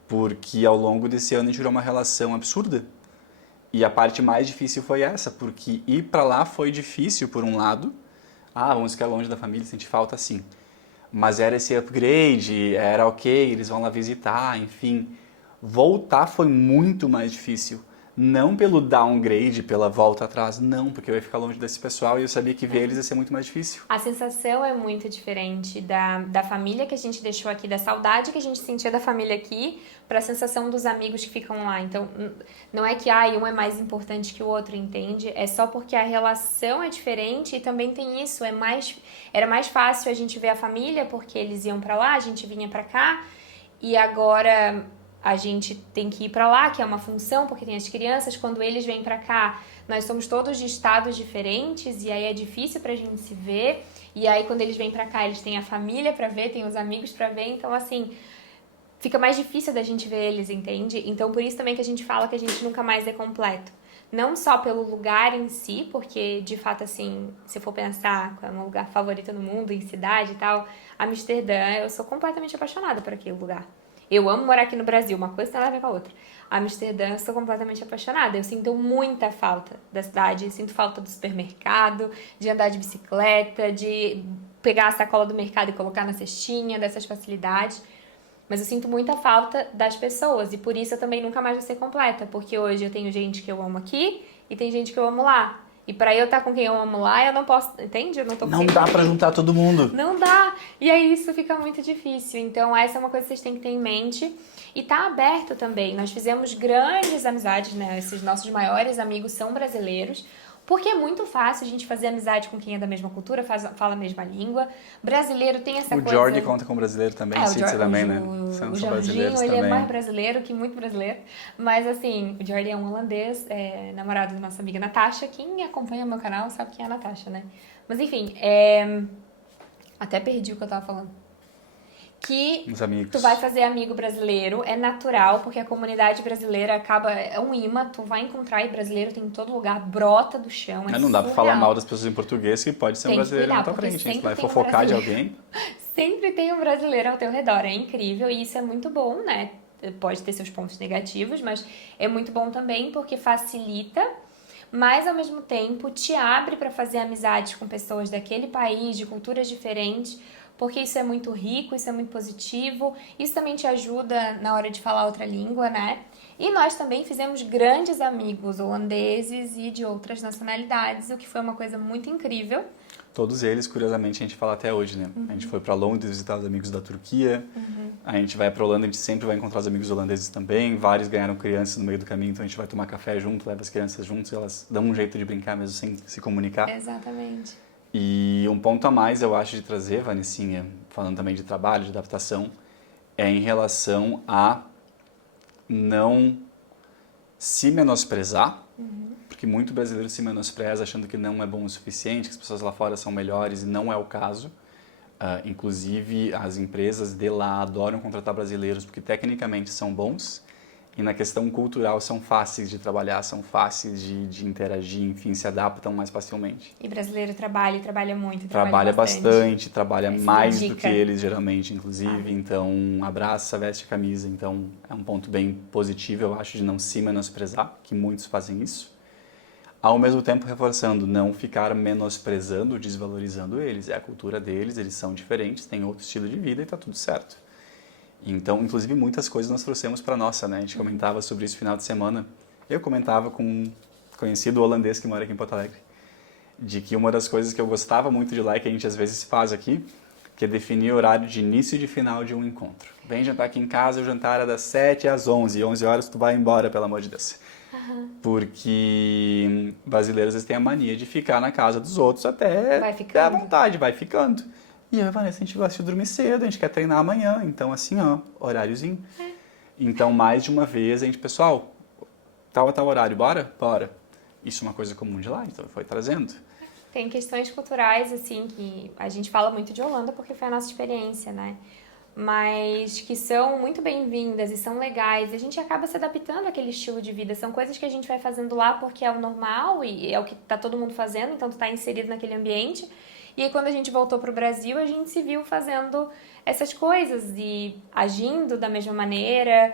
Porque ao longo desse ano a gente virou uma relação absurda. E a parte mais difícil foi essa, porque ir pra lá foi difícil por um lado. Vamos ficar longe da família, sentir falta, sim. Mas era esse upgrade, era ok, eles vão lá visitar, enfim. Voltar foi muito mais difícil. Não pelo downgrade, pela volta atrás, não, porque eu ia ficar longe desse pessoal e eu sabia que ver eles ia ser muito mais difícil. A sensação é muito diferente da família que a gente deixou aqui, da saudade que a gente sentia da família aqui, para a sensação dos amigos que ficam lá. Então, não é que um é mais importante que o outro, entende? É só porque a relação é diferente e também tem isso. Era mais fácil a gente ver a família porque eles iam para lá, a gente vinha para cá e agora a gente tem que ir para lá, que é uma função, porque tem as crianças. Quando eles vêm para cá, nós somos todos de estados diferentes e aí é difícil pra gente se ver. E aí quando eles vêm para cá, eles têm a família para ver, têm os amigos para ver. Então assim, fica mais difícil da gente ver eles, entende? Então por isso também que a gente fala que a gente nunca mais é completo. Não só pelo lugar em si, porque de fato assim, se eu for pensar qual é o meu lugar favorito no mundo, em cidade e tal, Amsterdã, eu sou completamente apaixonada por aquele lugar. Eu amo morar aqui no Brasil, uma coisa tem nada a ver com a outra. Amsterdã, eu sou completamente apaixonada. Eu sinto muita falta da cidade, sinto falta do supermercado, de andar de bicicleta, de pegar a sacola do mercado e colocar na cestinha, dessas facilidades. Mas eu sinto muita falta das pessoas e por isso eu também nunca mais vou ser completa, porque hoje eu tenho gente que eu amo aqui e tem gente que eu amo lá. E pra eu estar com quem eu amo lá, eu não posso, entende? Eu não tô com Não dá pra juntar todo mundo. Não dá. E aí isso fica muito difícil. Então essa é uma coisa que vocês têm que ter em mente. E tá aberto também. Nós fizemos grandes amizades, né? Esses nossos maiores amigos são brasileiros. Porque é muito fácil a gente fazer amizade com quem é da mesma cultura, fala a mesma língua. Brasileiro tem essa coisa... O Jordi conta com brasileiro também, o Cícero também, né? São brasileiros Jorginho, ele também. é mais brasileiro que muito brasileiro. Mas assim, o Jordi é um holandês, namorado da nossa amiga Natasha. Quem acompanha o meu canal sabe quem é a Natasha, né? Mas enfim, até perdi o que eu tava falando. Que Os amigos. Tu vai fazer amigo brasileiro, é natural, porque a comunidade brasileira é um imã, tu vai encontrar, e brasileiro tem em todo lugar, brota do chão, Não dá pra falar mal das pessoas em português, que pode ser um brasileiro na tua frente, hein? Tu vai fofocar de alguém. Sempre tem um brasileiro ao teu redor, é incrível, e isso é muito bom, né? Pode ter seus pontos negativos, mas é muito bom também, porque facilita, mas ao mesmo tempo te abre para fazer amizades com pessoas daquele país, de culturas diferentes, porque isso é muito rico, isso é muito positivo, isso também te ajuda na hora de falar outra língua, né? E nós também fizemos grandes amigos holandeses e de outras nacionalidades, o que foi uma coisa muito incrível. Todos eles, curiosamente, a gente fala até hoje, né? A gente foi para Londres visitar os amigos da Turquia, a gente vai para Holanda, a gente sempre vai encontrar os amigos holandeses também, vários ganharam crianças no meio do caminho, então a gente vai tomar café junto, leva as crianças juntos, elas dão um jeito de brincar mesmo sem se comunicar. Exatamente. E um ponto a mais, eu acho, de trazer, Vanessinha, falando também de trabalho, de adaptação, é em relação a não se menosprezar, porque muito brasileiro se menospreza achando que não é bom o suficiente, que as pessoas lá fora são melhores e não é o caso. Inclusive, as empresas de lá adoram contratar brasileiros porque tecnicamente são bons e na questão cultural são fáceis de trabalhar, são fáceis de interagir, enfim, se adaptam mais facilmente. E brasileiro trabalha muito, Trabalha bastante, trabalha Essa mais dica. do que eles geralmente, inclusive, então abraça, veste a camisa, então é um ponto bem positivo, eu acho, de não se menosprezar, que muitos fazem isso. Ao mesmo tempo reforçando, não ficar menosprezando, desvalorizando eles, é a cultura deles, eles são diferentes, têm outro estilo de vida e tá tudo certo. Então, inclusive, muitas coisas nós trouxemos para nossa, né? A gente comentava sobre isso no final de semana. Eu comentava com um conhecido holandês que mora aqui em Porto Alegre, de que uma das coisas que eu gostava muito de lá, e que a gente às vezes faz aqui, que é definir o horário de início e de final de um encontro. Vem jantar aqui em casa, o jantar é das 7 às 11, e 11 horas tu vai embora, pelo amor de Deus. Porque brasileiros às vezes têm a mania de ficar na casa dos outros até Vai ter ficando. a vontade, vai ficando. E eu e a Vanessa, a gente gosta de dormir cedo, a gente quer treinar amanhã, então assim, ó, horáriozinho. Então, mais de uma vez, a gente, pessoal, tal horário, bora? Bora. Isso é uma coisa comum de lá, então foi trazendo. Tem questões culturais, assim, que a gente fala muito de Holanda porque foi a nossa experiência, né? Mas que são muito bem-vindas e são legais. E a gente acaba se adaptando àquele estilo de vida. São coisas que a gente vai fazendo lá porque é o normal e é o que tá todo mundo fazendo, então tu tá inserido naquele ambiente. E aí quando a gente voltou pro Brasil, a gente se viu fazendo essas coisas e agindo da mesma maneira.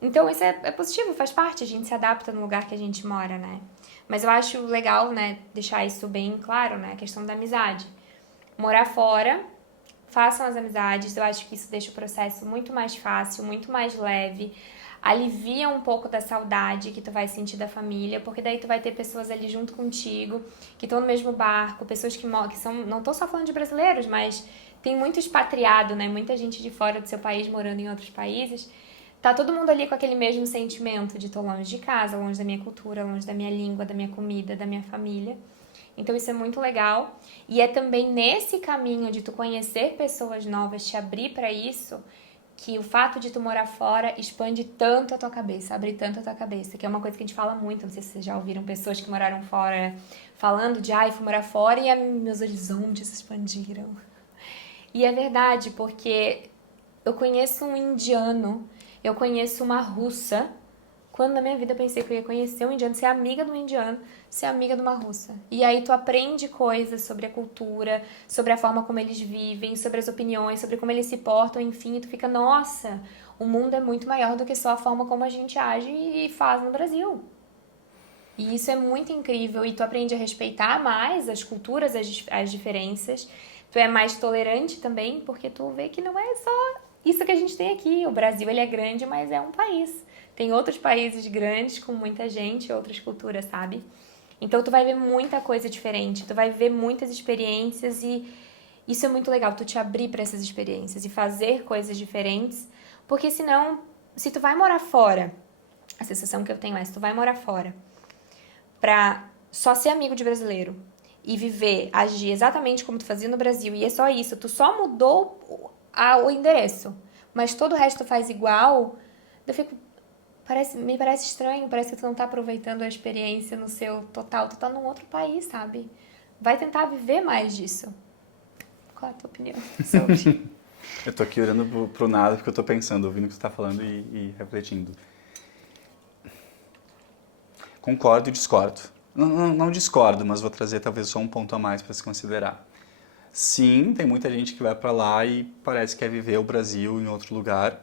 Então isso é positivo, faz parte, a gente se adapta no lugar que a gente mora, né? Mas eu acho legal, né, deixar isso bem claro, né, a questão da amizade. Morar fora, façam as amizades, eu acho que isso deixa o processo muito mais fácil, muito mais leve, alivia um pouco da saudade que tu vai sentir da família, porque daí tu vai ter pessoas ali junto contigo, que estão no mesmo barco, pessoas que são, não tô só falando de brasileiros, mas tem muito expatriado, né, muita gente de fora do seu país morando em outros países. Tá todo mundo ali com aquele mesmo sentimento de tô longe de casa, longe da minha cultura, longe da minha língua, da minha comida, da minha família. Então isso é muito legal. E é também nesse caminho de tu conhecer pessoas novas, te abrir pra isso, que o fato de tu morar fora expande tanto a tua cabeça, abre tanto a tua cabeça, que é uma coisa que a gente fala muito, não sei se vocês já ouviram pessoas que moraram fora falando de fui morar fora e meus horizontes se expandiram. E é verdade, porque eu conheço um indiano, eu conheço uma russa. Quando na minha vida eu pensei que eu ia conhecer um indiano, ser amiga de um indiano, ser amiga de uma russa. E aí tu aprende coisas sobre a cultura, sobre a forma como eles vivem, sobre as opiniões, sobre como eles se portam, enfim, e tu fica, nossa, o mundo é muito maior do que só a forma como a gente age e faz no Brasil. E isso é muito incrível, e tu aprende a respeitar mais as culturas, as diferenças. Tu é mais tolerante também, porque tu vê que não é só isso que a gente tem aqui. O Brasil, ele é grande, mas é um país. Tem outros países grandes com muita gente, outras culturas, sabe? Então tu vai ver muita coisa diferente, tu vai ver muitas experiências e isso é muito legal, tu te abrir para essas experiências e fazer coisas diferentes, porque senão, se tu vai morar fora, a sensação que eu tenho é, se tu vai morar fora pra só ser amigo de brasileiro e viver, agir exatamente como tu fazia no Brasil, e é só isso, tu só mudou o endereço, mas todo o resto tu faz igual, eu fico, me parece estranho, parece que tu não tá aproveitando a experiência no seu total, tu tá num outro país, sabe? Vai tentar viver mais disso. Qual é a tua opinião sobre? Eu tô aqui olhando pro nada porque eu tô pensando, ouvindo o que você tá falando e refletindo. Concordo e discordo. Não discordo, mas vou trazer talvez só um ponto a mais para se considerar. Sim, tem muita gente que vai para lá e parece que quer viver o Brasil em outro lugar.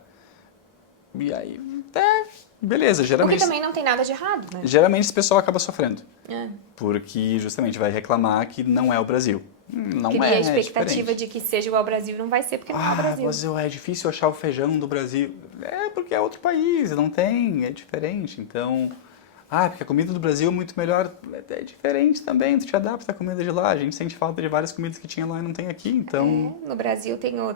E aí, beleza, O que geralmente... também não tem nada de errado, né? Geralmente esse pessoal acaba sofrendo. É. Porque justamente vai reclamar que não é o Brasil. Não Cria é, a expectativa diferente. de que seja igual ao Brasil, não vai ser porque não é o Brasil. Mas é difícil achar o feijão do Brasil. É porque é outro país, não tem, é diferente. Então, porque a comida do Brasil é muito melhor. É diferente também, tu te adapta à comida de lá. A gente sente falta de várias comidas que tinha lá e não tem aqui, então... No Brasil tem o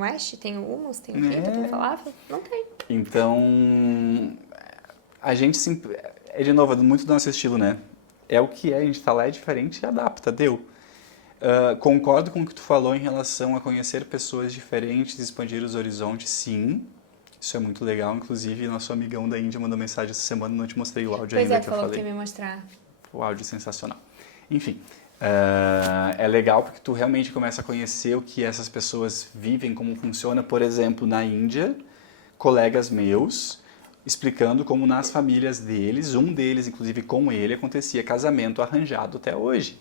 hash, tem o hummus, tem o frito, tem o falafel. Não tem. Então, a gente de novo, é muito do nosso estilo, né? É o que é, a gente tá lá, é diferente e adapta, deu. Concordo com o que tu falou em relação a conhecer pessoas diferentes, expandir os horizontes, sim. Isso é muito legal. Inclusive, nosso amigão da Índia mandou mensagem essa semana, não te mostrei o áudio ainda que eu falei. Pois é, tu falou que ia me mostrar. O áudio é sensacional. Enfim, é legal porque tu realmente começa a conhecer o que essas pessoas vivem, como funciona. Por exemplo, na Índia, colegas meus explicando como nas famílias deles, um deles, inclusive com ele, acontecia casamento arranjado até hoje.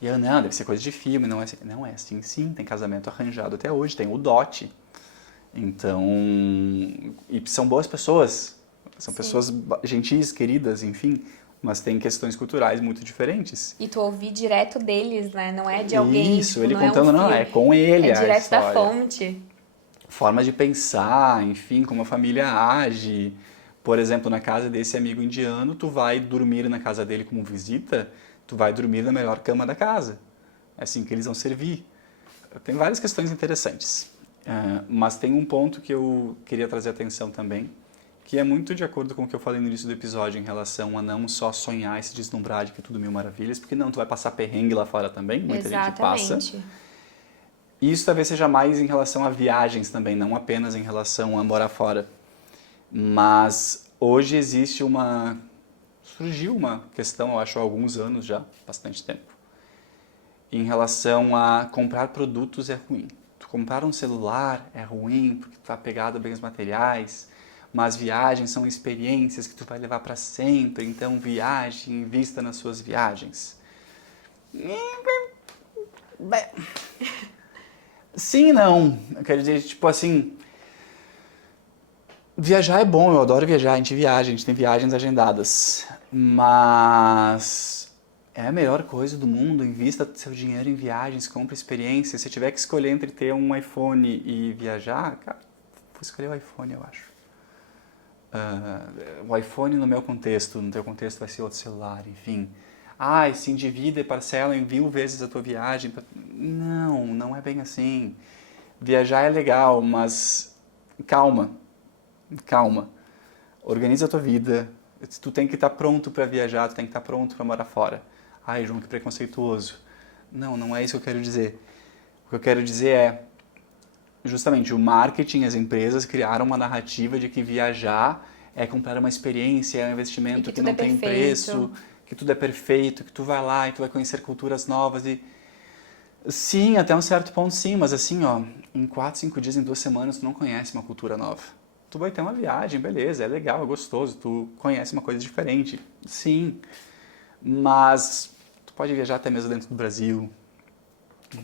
E eu, não, deve ser coisa de filme, não é assim. Não é assim, sim, tem casamento arranjado até hoje, tem o dote. Então, e são boas pessoas, são pessoas gentis, queridas, enfim, mas tem questões culturais muito diferentes. E tu ouvir direto deles, né? Não é de alguém. Isso, tipo, ele não contando, é um não, filme. é com ele É a direto da história. fonte. Forma de pensar, enfim, como a família age. Por exemplo, na casa desse amigo indiano, tu vai dormir na casa dele como visita, tu vai dormir na melhor cama da casa. É assim que eles vão servir. Tem várias questões interessantes. Mas tem um ponto que eu queria trazer atenção também, que é muito de acordo com o que eu falei no início do episódio em relação a não só sonhar e se deslumbrar de que é tudo mil maravilhas, porque não, tu vai passar perrengue lá fora também, muita gente passa. Exatamente. E isso talvez seja mais em relação a viagens também, não apenas em relação a morar fora. Mas hoje surgiu uma questão, eu acho, há alguns anos já, bastante tempo, em relação a comprar produtos é ruim. Tu comprar um celular é ruim porque tu tá apegado a bens materiais, mas viagens são experiências que tu vai levar para sempre, então viagem, invista nas suas viagens. Sim e não. Eu quero dizer, tipo assim, viajar é bom, eu adoro viajar, a gente viaja, a gente tem viagens agendadas, mas é a melhor coisa do mundo, invista seu dinheiro em viagens, compre experiências. Se tiver que escolher entre ter um iPhone e viajar, cara, vou escolher o iPhone, eu acho. O iPhone no meu contexto, no teu contexto vai ser outro celular, enfim. Se endivida e parcela em 1000 vezes a tua viagem. Não, não é bem assim. Viajar é legal, mas calma. Organiza a tua vida. Tu tem que estar pronto para viajar, tu tem que estar pronto para morar fora. Ai, João, que preconceituoso. Não é isso que eu quero dizer. O que eu quero dizer é, justamente, o marketing, as empresas criaram uma narrativa de que viajar é comprar uma experiência, é um investimento que não tem preço, que tudo é perfeito, que tu vai lá e tu vai conhecer culturas novas e... Sim, até um certo ponto sim, mas assim, em 4, 5 dias, em 2 semanas, tu não conhece uma cultura nova. Tu vai ter uma viagem, beleza, é legal, é gostoso, tu conhece uma coisa diferente, sim, mas tu pode viajar até mesmo dentro do Brasil,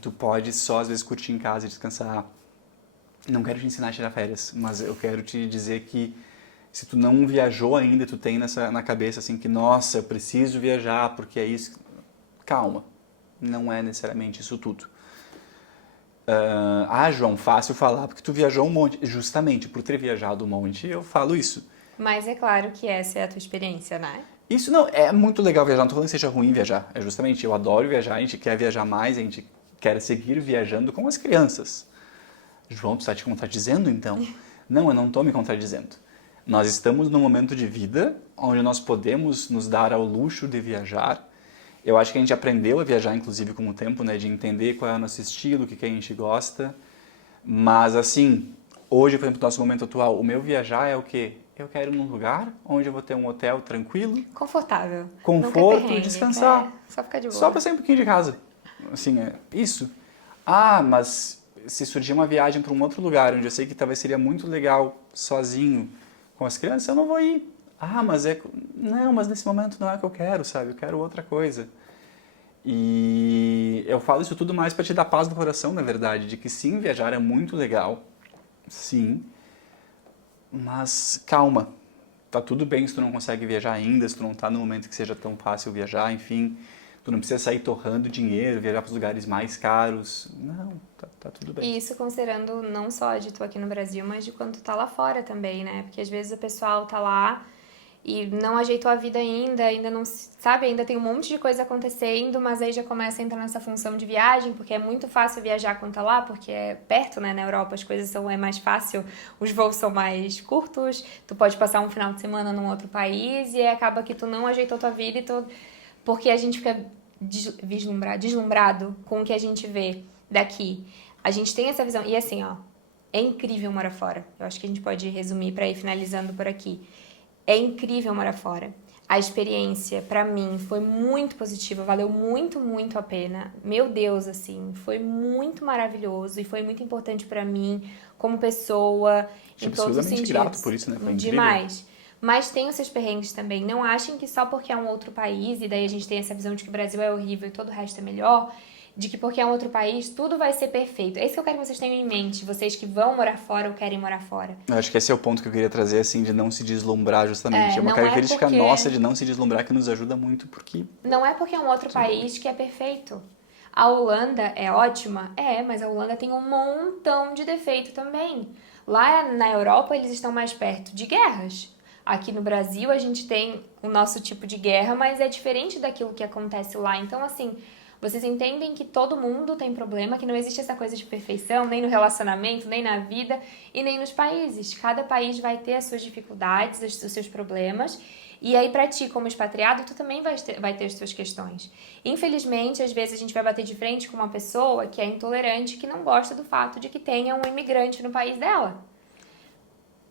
tu pode só às vezes curtir em casa e descansar. Não quero te ensinar a tirar férias, mas eu quero te dizer que se tu não viajou ainda, tu tem na cabeça assim que, nossa, eu preciso viajar porque é isso. Calma, não é necessariamente isso tudo. João, fácil falar porque tu viajou um monte. Justamente por ter viajado um monte, eu falo isso. Mas é claro que essa é a tua experiência, né? Isso não, é muito legal viajar, não tô falando que seja ruim viajar. É justamente, eu adoro viajar, a gente quer viajar mais, a gente quer seguir viajando com as crianças. João, tu está te contradizendo então? Não, eu não estou me contradizendo. Nós estamos num momento de vida onde nós podemos nos dar ao luxo de viajar. Eu acho que a gente aprendeu a viajar, inclusive, com o tempo, né? De entender qual é o nosso estilo, o que a gente gosta. Mas, assim, hoje, por exemplo, no nosso momento atual, o meu viajar é o quê? Eu quero ir num lugar onde eu vou ter um hotel tranquilo. Confortável. Conforto, descansar. Só ficar de boa. Só para sair um pouquinho de casa. Assim, é isso. Mas se surgir uma viagem para um outro lugar, onde eu sei que talvez seria muito legal sozinho com as crianças, eu não vou ir. Não, mas nesse momento não é o que eu quero, sabe? Eu quero outra coisa. E eu falo isso tudo mais para te dar paz no coração, na verdade, de que sim, viajar é muito legal, sim, mas calma. Tá tudo bem se tu não consegue viajar ainda, se tu não tá no momento que seja tão fácil viajar, enfim. Tu não precisa sair torrando dinheiro, viajar para os lugares mais caros. Não, tá tudo bem. E isso considerando não só de tu aqui no Brasil, mas de quando tu tá lá fora também, né? Porque às vezes o pessoal tá lá e não ajeitou a vida ainda não sabe, ainda tem um monte de coisa acontecendo, mas aí já começa a entrar nessa função de viagem, porque é muito fácil viajar quando tá lá, porque é perto, né? Na Europa as coisas é mais fácil, os voos são mais curtos, tu pode passar um final de semana num outro país e aí acaba que tu não ajeitou tua vida e porque a gente fica deslumbrado com o que a gente vê daqui. A gente tem essa visão. E assim, é incrível morar fora. Eu acho que a gente pode resumir para ir finalizando por aqui. É incrível morar fora. A experiência, pra mim, foi muito positiva. Valeu muito, muito a pena. Meu Deus, assim, foi muito maravilhoso e foi muito importante pra mim como pessoa, em todos os sentidos. Grato por isso, né? Foi incrível. Demais. Mas tem os seus perrengues também. Não achem que só porque é um outro país, e daí a gente tem essa visão de que o Brasil é horrível e todo o resto é melhor, de que porque é um outro país, tudo vai ser perfeito. É isso que eu quero que vocês tenham em mente, vocês que vão morar fora ou querem morar fora. Eu acho que esse é o ponto que eu queria trazer, assim, de não se deslumbrar, justamente. É uma característica nossa de não se deslumbrar que nos ajuda muito, porque... Não é porque é um outro país que é perfeito. A Holanda é ótima? Mas a Holanda tem um montão de defeito também. Lá na Europa, eles estão mais perto de guerras. Aqui no Brasil, a gente tem o nosso tipo de guerra, mas é diferente daquilo que acontece lá. Então, assim, Vocês entendem que todo mundo tem problema, que não existe essa coisa de perfeição, nem no relacionamento, nem na vida e nem nos países. Cada país vai ter as suas dificuldades, os seus problemas. E aí, pra ti, como expatriado, tu também vai ter as tuas questões. Infelizmente, às vezes a gente vai bater de frente com uma pessoa que é intolerante, que não gosta do fato de que tenha um imigrante no país dela.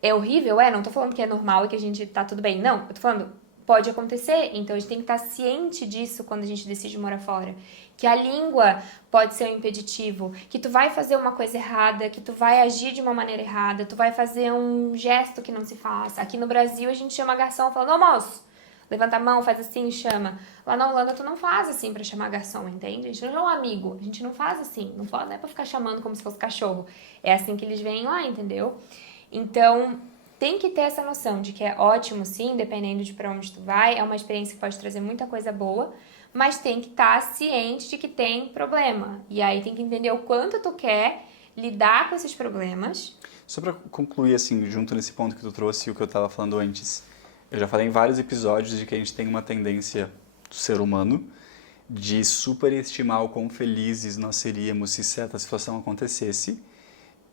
É horrível? Não tô falando que é normal e que a gente tá tudo bem. Não, eu tô falando, pode acontecer. Então, a gente tem que estar ciente disso quando a gente decide morar fora. Que a língua pode ser um impeditivo, que tu vai fazer uma coisa errada, que tu vai agir de uma maneira errada, tu vai fazer um gesto que não se faça. Aqui no Brasil, a gente chama garçom falando, ô moço, levanta a mão, faz assim, chama. Lá na Holanda, tu não faz assim pra chamar garçom, entende? A gente não é um amigo, a gente não faz assim. Não é pra ficar chamando como se fosse cachorro. É assim que eles vêm lá, entendeu? Então, tem que ter essa noção de que é ótimo, sim, dependendo de pra onde tu vai. É uma experiência que pode trazer muita coisa boa, mas tem que estar ciente de que tem problema. E aí tem que entender o quanto tu quer lidar com esses problemas. Só para concluir, assim, junto nesse ponto que tu trouxe e o que eu estava falando antes, eu já falei em vários episódios de que a gente tem uma tendência do ser humano de superestimar o quão felizes nós seríamos se certa situação acontecesse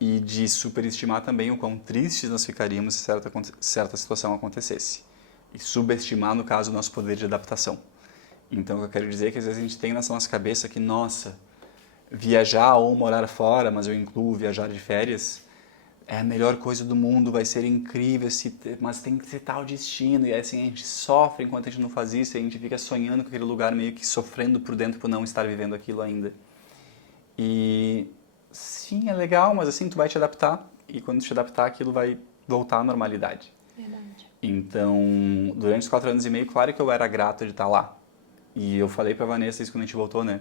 e de superestimar também o quão tristes nós ficaríamos se certa situação acontecesse. E subestimar, no caso, o nosso poder de adaptação. Então, o que eu quero dizer é que às vezes a gente tem na nossa cabeça que, nossa, viajar ou morar fora, mas eu incluo viajar de férias, é a melhor coisa do mundo, vai ser incrível, mas tem que ser tal destino. E aí, assim, a gente sofre enquanto a gente não faz isso, e a gente fica sonhando com aquele lugar, meio que sofrendo por dentro por não estar vivendo aquilo ainda. E sim, é legal, mas assim, tu vai te adaptar, e quando te adaptar, aquilo vai voltar à normalidade. Verdade. Então, durante os 4 anos e meio, claro que eu era grato de estar lá. E eu falei pra Vanessa isso quando a gente voltou, né?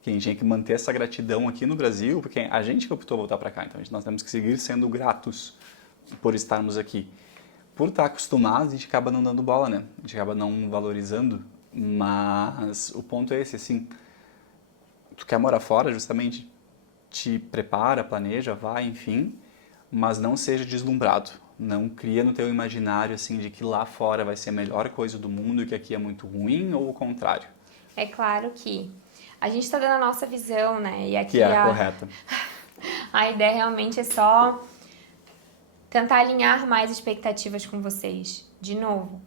Que a gente tinha que manter essa gratidão aqui no Brasil, porque a gente que optou voltar pra cá. Então, nós temos que seguir sendo gratos por estarmos aqui. Por estar acostumados, a gente acaba não dando bola, né? A gente acaba não valorizando. Mas o ponto é esse, assim, tu quer morar fora, justamente, te prepara, planeja, vai, enfim, mas não seja deslumbrado. Não cria no teu imaginário, assim, de que lá fora vai ser a melhor coisa do mundo e que aqui é muito ruim, ou o contrário. É claro que a gente tá dando a nossa visão, né? E aqui Que é a correta. a ideia realmente é só tentar alinhar mais expectativas com vocês. De novo,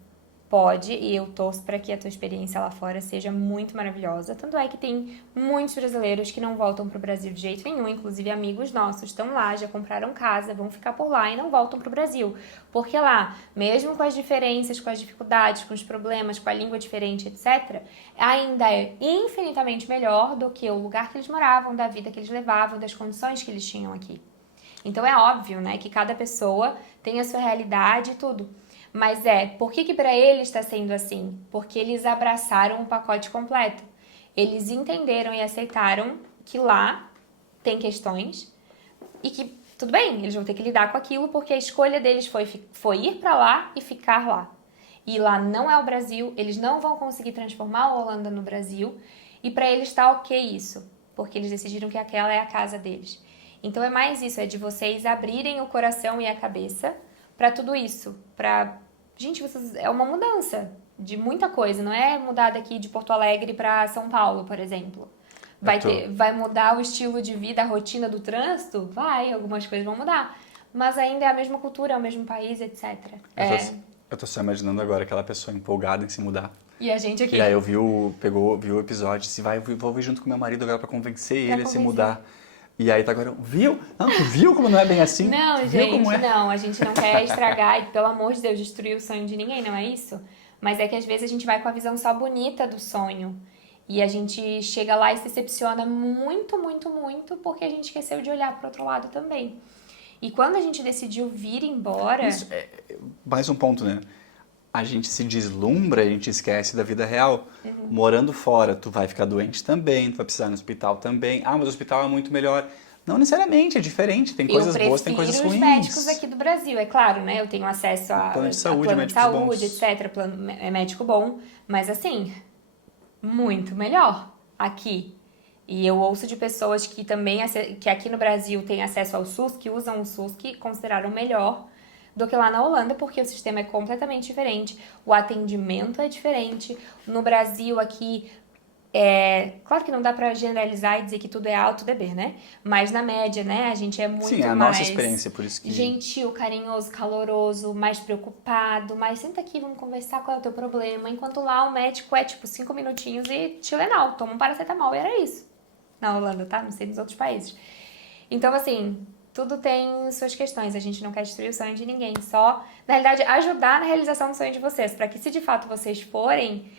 pode, e eu torço para que a tua experiência lá fora seja muito maravilhosa. Tanto é que tem muitos brasileiros que não voltam pro Brasil de jeito nenhum, inclusive amigos nossos estão lá, já compraram casa, vão ficar por lá e não voltam pro Brasil. Porque lá, mesmo com as diferenças, com as dificuldades, com os problemas, com a língua diferente, etc., ainda é infinitamente melhor do que o lugar que eles moravam, da vida que eles levavam, das condições que eles tinham aqui. Então é óbvio, né, que cada pessoa tem a sua realidade e tudo. Mas por que para eles está sendo assim? Porque eles abraçaram o pacote completo. Eles entenderam e aceitaram que lá tem questões e que, tudo bem, eles vão ter que lidar com aquilo porque a escolha deles foi ir para lá e ficar lá. E lá não é o Brasil, eles não vão conseguir transformar a Holanda no Brasil e para eles está ok isso, porque eles decidiram que aquela é a casa deles. Então é mais isso, é de vocês abrirem o coração e a cabeça para tudo isso, para... Gente, é uma mudança de muita coisa, não é mudar daqui de Porto Alegre para São Paulo, por exemplo. Vai mudar o estilo de vida, a rotina do trânsito? Vai, algumas coisas vão mudar. Mas ainda é a mesma cultura, é o mesmo país, etc. Eu tô só imaginando agora aquela pessoa empolgada em se mudar. E a gente aqui. E aí viu o episódio e disse, vou vir junto com meu marido agora pra convencer ele a se mudar. E aí tá agora, viu? Não, tu viu como não é bem assim? Não, gente, não, a gente não quer estragar e, pelo amor de Deus, destruir o sonho de ninguém, não é isso? Mas é que às vezes a gente vai com a visão só bonita do sonho e a gente chega lá e se decepciona muito, muito, muito porque a gente esqueceu de olhar pro outro lado também. E quando a gente decidiu vir embora... Isso mais um ponto, né? A gente se deslumbra, a gente esquece da vida real. Morando fora, tu vai ficar doente também, tu vai precisar ir no hospital também. Ah, mas o hospital é muito melhor. Não necessariamente, é diferente. Tem coisas boas, tem coisas ruins. Eu prefiro os médicos aqui do Brasil, é claro, né? Eu tenho acesso a plano de saúde, plano de saúde, etc. Plano, médico bom. Mas assim, muito melhor aqui. E eu ouço de pessoas que também, que aqui no Brasil têm acesso ao SUS, que usam o SUS, que consideraram melhor do que lá na Holanda, porque o sistema é completamente diferente, o atendimento é diferente. No Brasil, aqui, Claro que não dá pra generalizar e dizer que tudo é A ou tudo é B, né? Mas na média, né, a gente é muito Sim, é a mais nossa experiência, por isso que... gentil, carinhoso, caloroso, mais preocupado, mas senta aqui, vamos conversar qual é o teu problema. Enquanto lá o médico é tipo 5 minutinhos e Tilenol, toma um paracetamol, e era isso. Na Holanda, tá? Não sei nos outros países. Então, assim, tudo tem suas questões. A gente não quer destruir o sonho de ninguém, só, na realidade, ajudar na realização do sonho de vocês, para que se de fato vocês forem,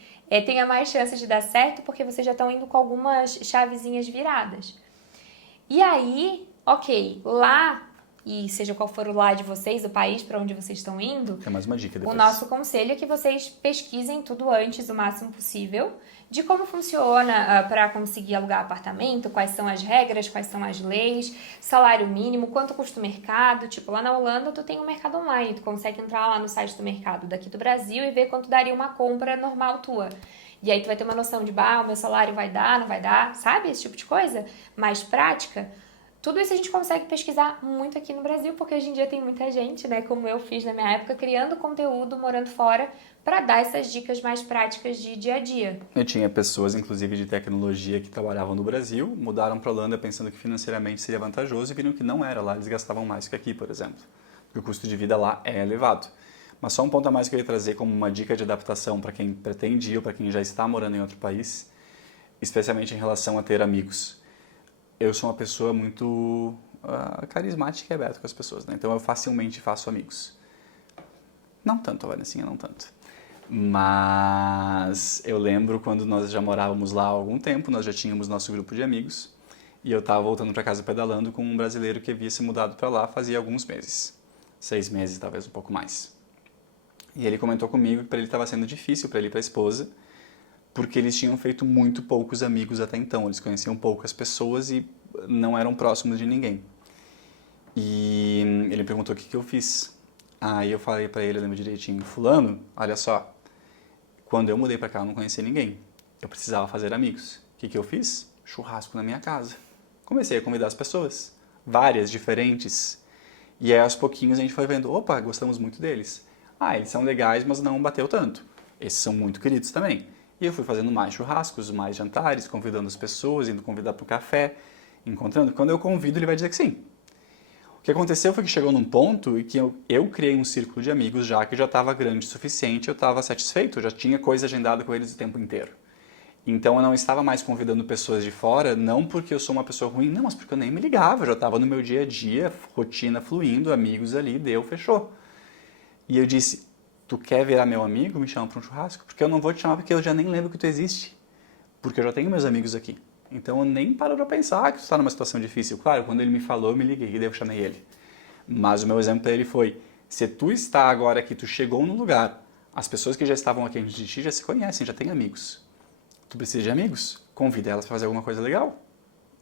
tenha mais chances de dar certo, porque vocês já estão indo com algumas chavezinhas viradas. E aí, ok, lá, e seja qual for o lá de vocês, o país para onde vocês estão indo, Tem mais uma dica depois. o nosso conselho é que vocês pesquisem tudo antes, o máximo possível, de como funciona para conseguir alugar apartamento, quais são as regras, quais são as leis, salário mínimo, quanto custa o mercado. Tipo, lá na Holanda tu tem um mercado online, tu consegue entrar lá no site do mercado daqui do Brasil e ver quanto daria uma compra normal tua. E aí tu vai ter uma noção de, o meu salário vai dar, não vai dar, sabe? Esse tipo de coisa mais prática. Tudo isso a gente consegue pesquisar muito aqui no Brasil, porque hoje em dia tem muita gente, né, como eu fiz na minha época, criando conteúdo, morando fora, para dar essas dicas mais práticas de dia a dia. Eu tinha pessoas, inclusive de tecnologia, que trabalhavam no Brasil, mudaram para a Holanda pensando que financeiramente seria vantajoso e viram que não era. Lá eles gastavam mais que aqui, por exemplo. Porque o custo de vida lá é elevado. Mas só um ponto a mais que eu ia trazer como uma dica de adaptação para quem pretende ir ou para quem já está morando em outro país, especialmente em relação a ter amigos. Eu sou uma pessoa muito carismática e aberta com as pessoas, né? Então eu facilmente faço amigos. Não tanto, Vanessinha, não tanto. Mas eu lembro quando nós já morávamos lá há algum tempo, nós já tínhamos nosso grupo de amigos, e eu estava voltando para casa pedalando com um brasileiro que havia se mudado para lá fazia alguns meses. 6 meses, talvez um pouco mais. E ele comentou comigo que para ele estava sendo difícil para ele e para a esposa, porque eles tinham feito muito poucos amigos até então. Eles conheciam poucas pessoas e não eram próximos de ninguém. E ele me perguntou o que eu fiz. Aí eu falei para ele, eu lembro direitinho, fulano, olha só, quando eu mudei para cá eu não conhecia ninguém. Eu precisava fazer amigos. O que eu fiz? Churrasco na minha casa. Comecei a convidar as pessoas, várias, diferentes. E aí aos pouquinhos a gente foi vendo, opa, gostamos muito deles. Eles são legais, mas não bateu tanto. Esses são muito queridos também. E eu fui fazendo mais churrascos, mais jantares, convidando as pessoas, indo convidar para o café, encontrando. Quando eu convido, ele vai dizer que sim. O que aconteceu foi que chegou num ponto em que eu criei um círculo de amigos já que já estava grande o suficiente, eu estava satisfeito, eu já tinha coisa agendada com eles o tempo inteiro. Então eu não estava mais convidando pessoas de fora, não porque eu sou uma pessoa ruim, não, mas porque eu nem me ligava, eu já estava no meu dia a dia, rotina fluindo, amigos ali, deu, fechou. E eu disse, tu quer virar meu amigo? Me chama para um churrasco? Porque eu não vou te chamar porque eu já nem lembro que tu existe. Porque eu já tenho meus amigos aqui. Então eu nem paro para pensar que tu está numa situação difícil. Claro, quando ele me falou, eu me liguei e daí eu chamei ele. Mas o meu exemplo para ele foi, se tu está agora aqui, tu chegou no lugar, as pessoas que já estavam aqui antes de ti já se conhecem, já têm amigos. Tu precisa de amigos? Convida elas para fazer alguma coisa legal.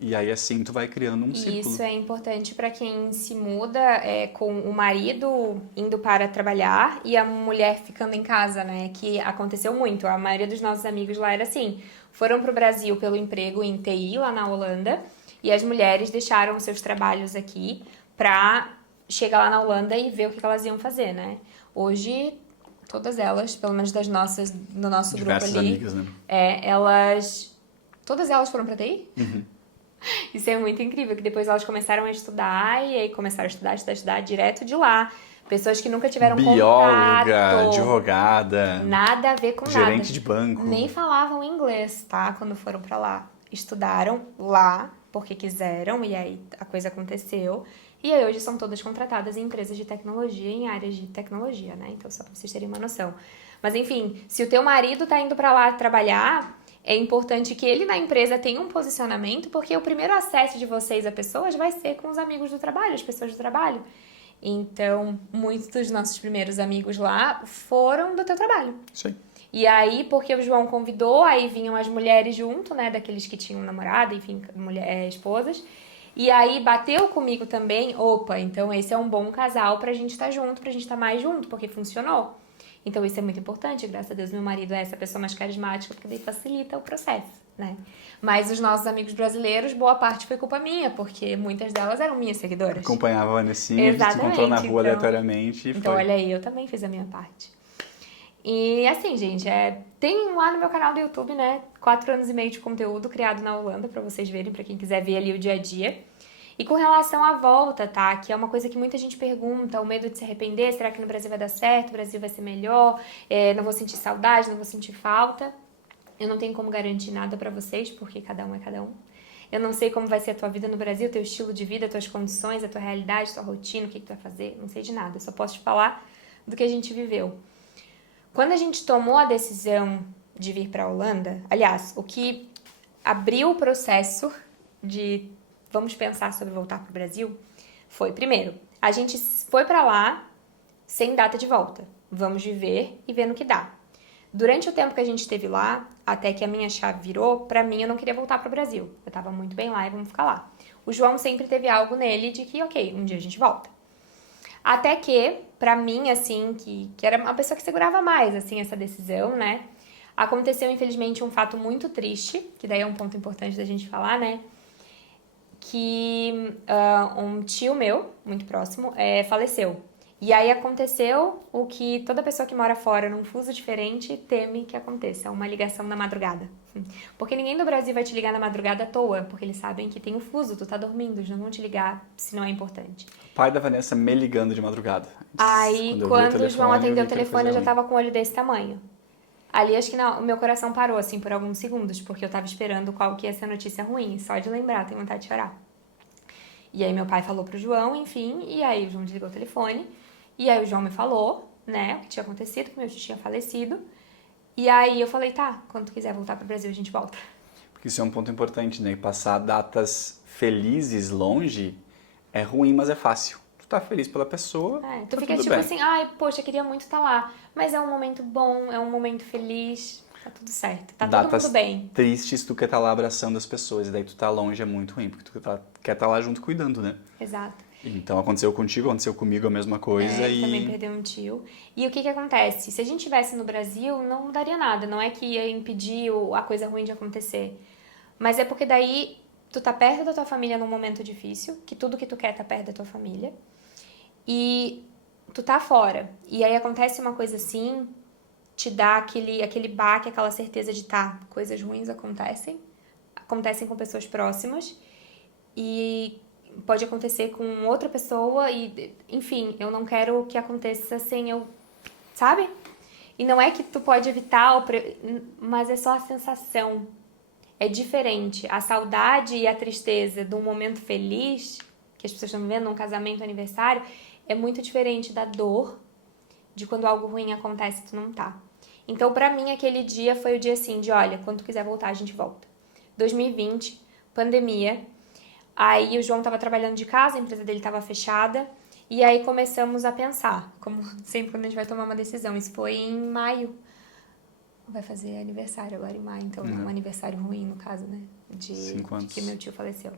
E aí assim tu vai criando um círculo. Isso é importante para quem se muda com o marido indo para trabalhar e a mulher ficando em casa, né? Que aconteceu muito. A maioria dos nossos amigos lá era assim. Foram para o Brasil pelo emprego em TI, lá na Holanda, e as mulheres deixaram seus trabalhos aqui para chegar lá na Holanda e ver o que elas iam fazer, né? Hoje, todas elas, pelo menos das nossas, do nosso Diversas grupo ali, amigas, né? todas elas foram para TI? Uhum. Isso é muito incrível, que depois elas começaram a estudar e aí começaram a estudar direto de lá. Pessoas que nunca tiveram Bióloga, contato. advogada, Nada a ver com gerente nada. de banco. Nem falavam inglês, tá? Quando foram pra lá. Estudaram lá porque quiseram e aí a coisa aconteceu. E aí hoje são todas contratadas em empresas de tecnologia, em áreas de tecnologia, né? Então só pra vocês terem uma noção. Mas enfim, se o teu marido tá indo pra lá trabalhar, é importante que ele na empresa tenha um posicionamento, porque o primeiro acesso de vocês a pessoas vai ser com os amigos do trabalho, as pessoas do trabalho. Então, muitos dos nossos primeiros amigos lá foram do teu trabalho. Sim. E aí, porque o João convidou, aí vinham as mulheres junto, né, daqueles que tinham namorada, enfim, esposas. E aí bateu comigo também, opa, então esse é um bom casal pra gente estar junto, pra gente estar mais junto, porque funcionou. Então isso é muito importante, graças a Deus meu marido é essa pessoa mais carismática, porque daí facilita o processo, né? Mas os nossos amigos brasileiros, boa parte foi culpa minha, porque muitas delas eram minhas seguidoras. Acompanhava a Vanessinha, se encontrou na rua aleatoriamente. Então olha aí, eu também fiz a minha parte. E assim, gente, tem lá no meu canal do YouTube, né, 4 anos e meio de conteúdo criado na Holanda pra vocês verem, pra quem quiser ver ali o dia a dia. E com relação à volta, tá, que é uma coisa que muita gente pergunta, o medo de se arrepender, será que no Brasil vai dar certo, o Brasil vai ser melhor, não vou sentir saudade, não vou sentir falta. Eu não tenho como garantir nada pra vocês, porque cada um é cada um. Eu não sei como vai ser a tua vida no Brasil, teu estilo de vida, tuas condições, a tua realidade, tua rotina, o que tu vai fazer, não sei de nada, eu só posso te falar do que a gente viveu. Quando a gente tomou a decisão de vir para a Holanda, aliás, o que abriu o processo de vamos pensar sobre voltar para o Brasil foi, primeiro, a gente foi para lá sem data de volta. Vamos viver e ver no que dá. Durante o tempo que a gente esteve lá, até que a minha chave virou, pra mim eu não queria voltar pro Brasil. Eu tava muito bem lá e vamos ficar lá. O João sempre teve algo nele de que, ok, um dia a gente volta. Até que, pra mim, assim, que era uma pessoa que segurava mais, assim, essa decisão, né? Aconteceu, infelizmente, um fato muito triste, que daí é um ponto importante da gente falar, né? Que um tio meu, muito próximo, faleceu. E aí aconteceu o que toda pessoa que mora fora num fuso diferente teme que aconteça, uma ligação na madrugada. Porque ninguém do Brasil vai te ligar na madrugada à toa, porque eles sabem que tem um fuso, tu tá dormindo, eles não vão te ligar se não é importante. O pai da Vanessa me ligando de madrugada. Aí, quando o João atendeu o vi que ele telefone, eu já fazia tava com o olho desse tamanho. Ali, acho que não, o meu coração parou, assim, por alguns segundos, porque eu tava esperando qual que ia ser a notícia ruim. Só de lembrar, tenho vontade de chorar. E aí, meu pai falou pro João, enfim, e aí o João desligou o telefone. E aí, o João me falou, né, o que tinha acontecido, que meu tio tinha falecido. E aí, eu falei, tá, quando tu quiser voltar pro Brasil, a gente volta. Porque isso é um ponto importante, né? E passar datas felizes longe é ruim, mas é fácil. Tu tá feliz pela pessoa, Tu tá fica tudo tipo bem. assim, ai, poxa, eu queria muito estar lá. Mas é um momento bom, é um momento feliz, tá tudo certo, tá todo Datas mundo bem. tristes, tu quer estar lá abraçando as pessoas, e daí tu tá longe é muito ruim, porque tu quer estar lá junto cuidando, né? Exato. Então aconteceu contigo, aconteceu comigo a mesma coisa Ele também e perdeu um tio. E o que que acontece? Se a gente estivesse no Brasil, não mudaria nada. Não é que ia impedir a coisa ruim de acontecer. Mas é porque daí tu tá perto da tua família num momento difícil, que tudo que tu quer tá perto da tua família. E tu tá fora. E aí acontece uma coisa assim, te dá aquele baque, aquela certeza de tá, coisas ruins acontecem com pessoas próximas. E pode acontecer com outra pessoa e, enfim, eu não quero que aconteça sem eu, sabe? E não é que tu pode evitar, mas é só a sensação. É diferente. A saudade e a tristeza de um momento feliz, que as pessoas estão vivendo num casamento, um aniversário, é muito diferente da dor de quando algo ruim acontece e tu não tá. Então, pra mim, aquele dia foi o dia assim de, olha, quando tu quiser voltar, a gente volta. 2020, pandemia. Aí o João tava trabalhando de casa, a empresa dele tava fechada. E aí começamos a pensar, como sempre quando a gente vai tomar uma decisão. Isso foi em maio. Vai fazer aniversário agora em maio, então é um aniversário ruim, no caso, né? 5 anos. De que meu tio faleceu.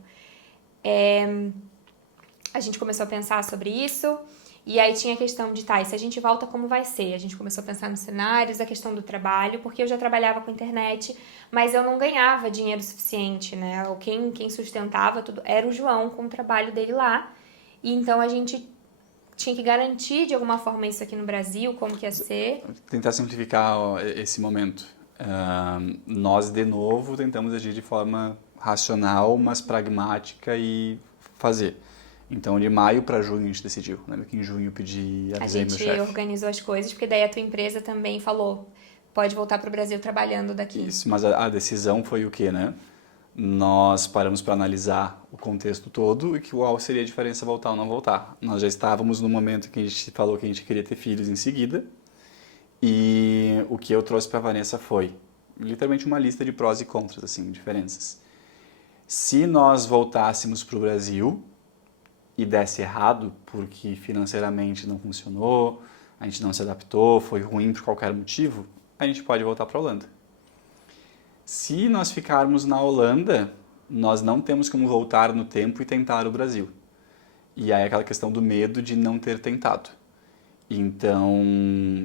A gente começou a pensar sobre isso. E aí tinha a questão de, tá, e se a gente volta, como vai ser? A gente começou a pensar nos cenários, a questão do trabalho, porque eu já trabalhava com internet, mas eu não ganhava dinheiro suficiente, né? Quem sustentava tudo era o João com o trabalho dele lá. E então a gente tinha que garantir de alguma forma isso aqui no Brasil, como que ia ser. tentar simplificar esse momento. Nós, de novo, tentamos agir de forma racional, mas pragmática e fazer. Então, de maio para junho a gente decidiu. Lembra que em junho eu pedi, avisei meu chefe. A gente organizou as coisas, porque daí a tua empresa também falou, pode voltar para o Brasil trabalhando daqui. Isso, mas a decisão foi o quê, né? Nós paramos para analisar o contexto todo e qual seria a diferença voltar ou não voltar. Nós já estávamos no momento que a gente falou que a gente queria ter filhos em seguida. E o que eu trouxe para a Vanessa foi literalmente uma lista de prós e contras, assim, diferenças. Se nós voltássemos para o Brasil e desse errado, porque financeiramente não funcionou, a gente não se adaptou, foi ruim por qualquer motivo, a gente pode voltar para a Holanda. Se nós ficarmos na Holanda, nós não temos como voltar no tempo e tentar o Brasil. E aí é aquela questão do medo de não ter tentado. Então,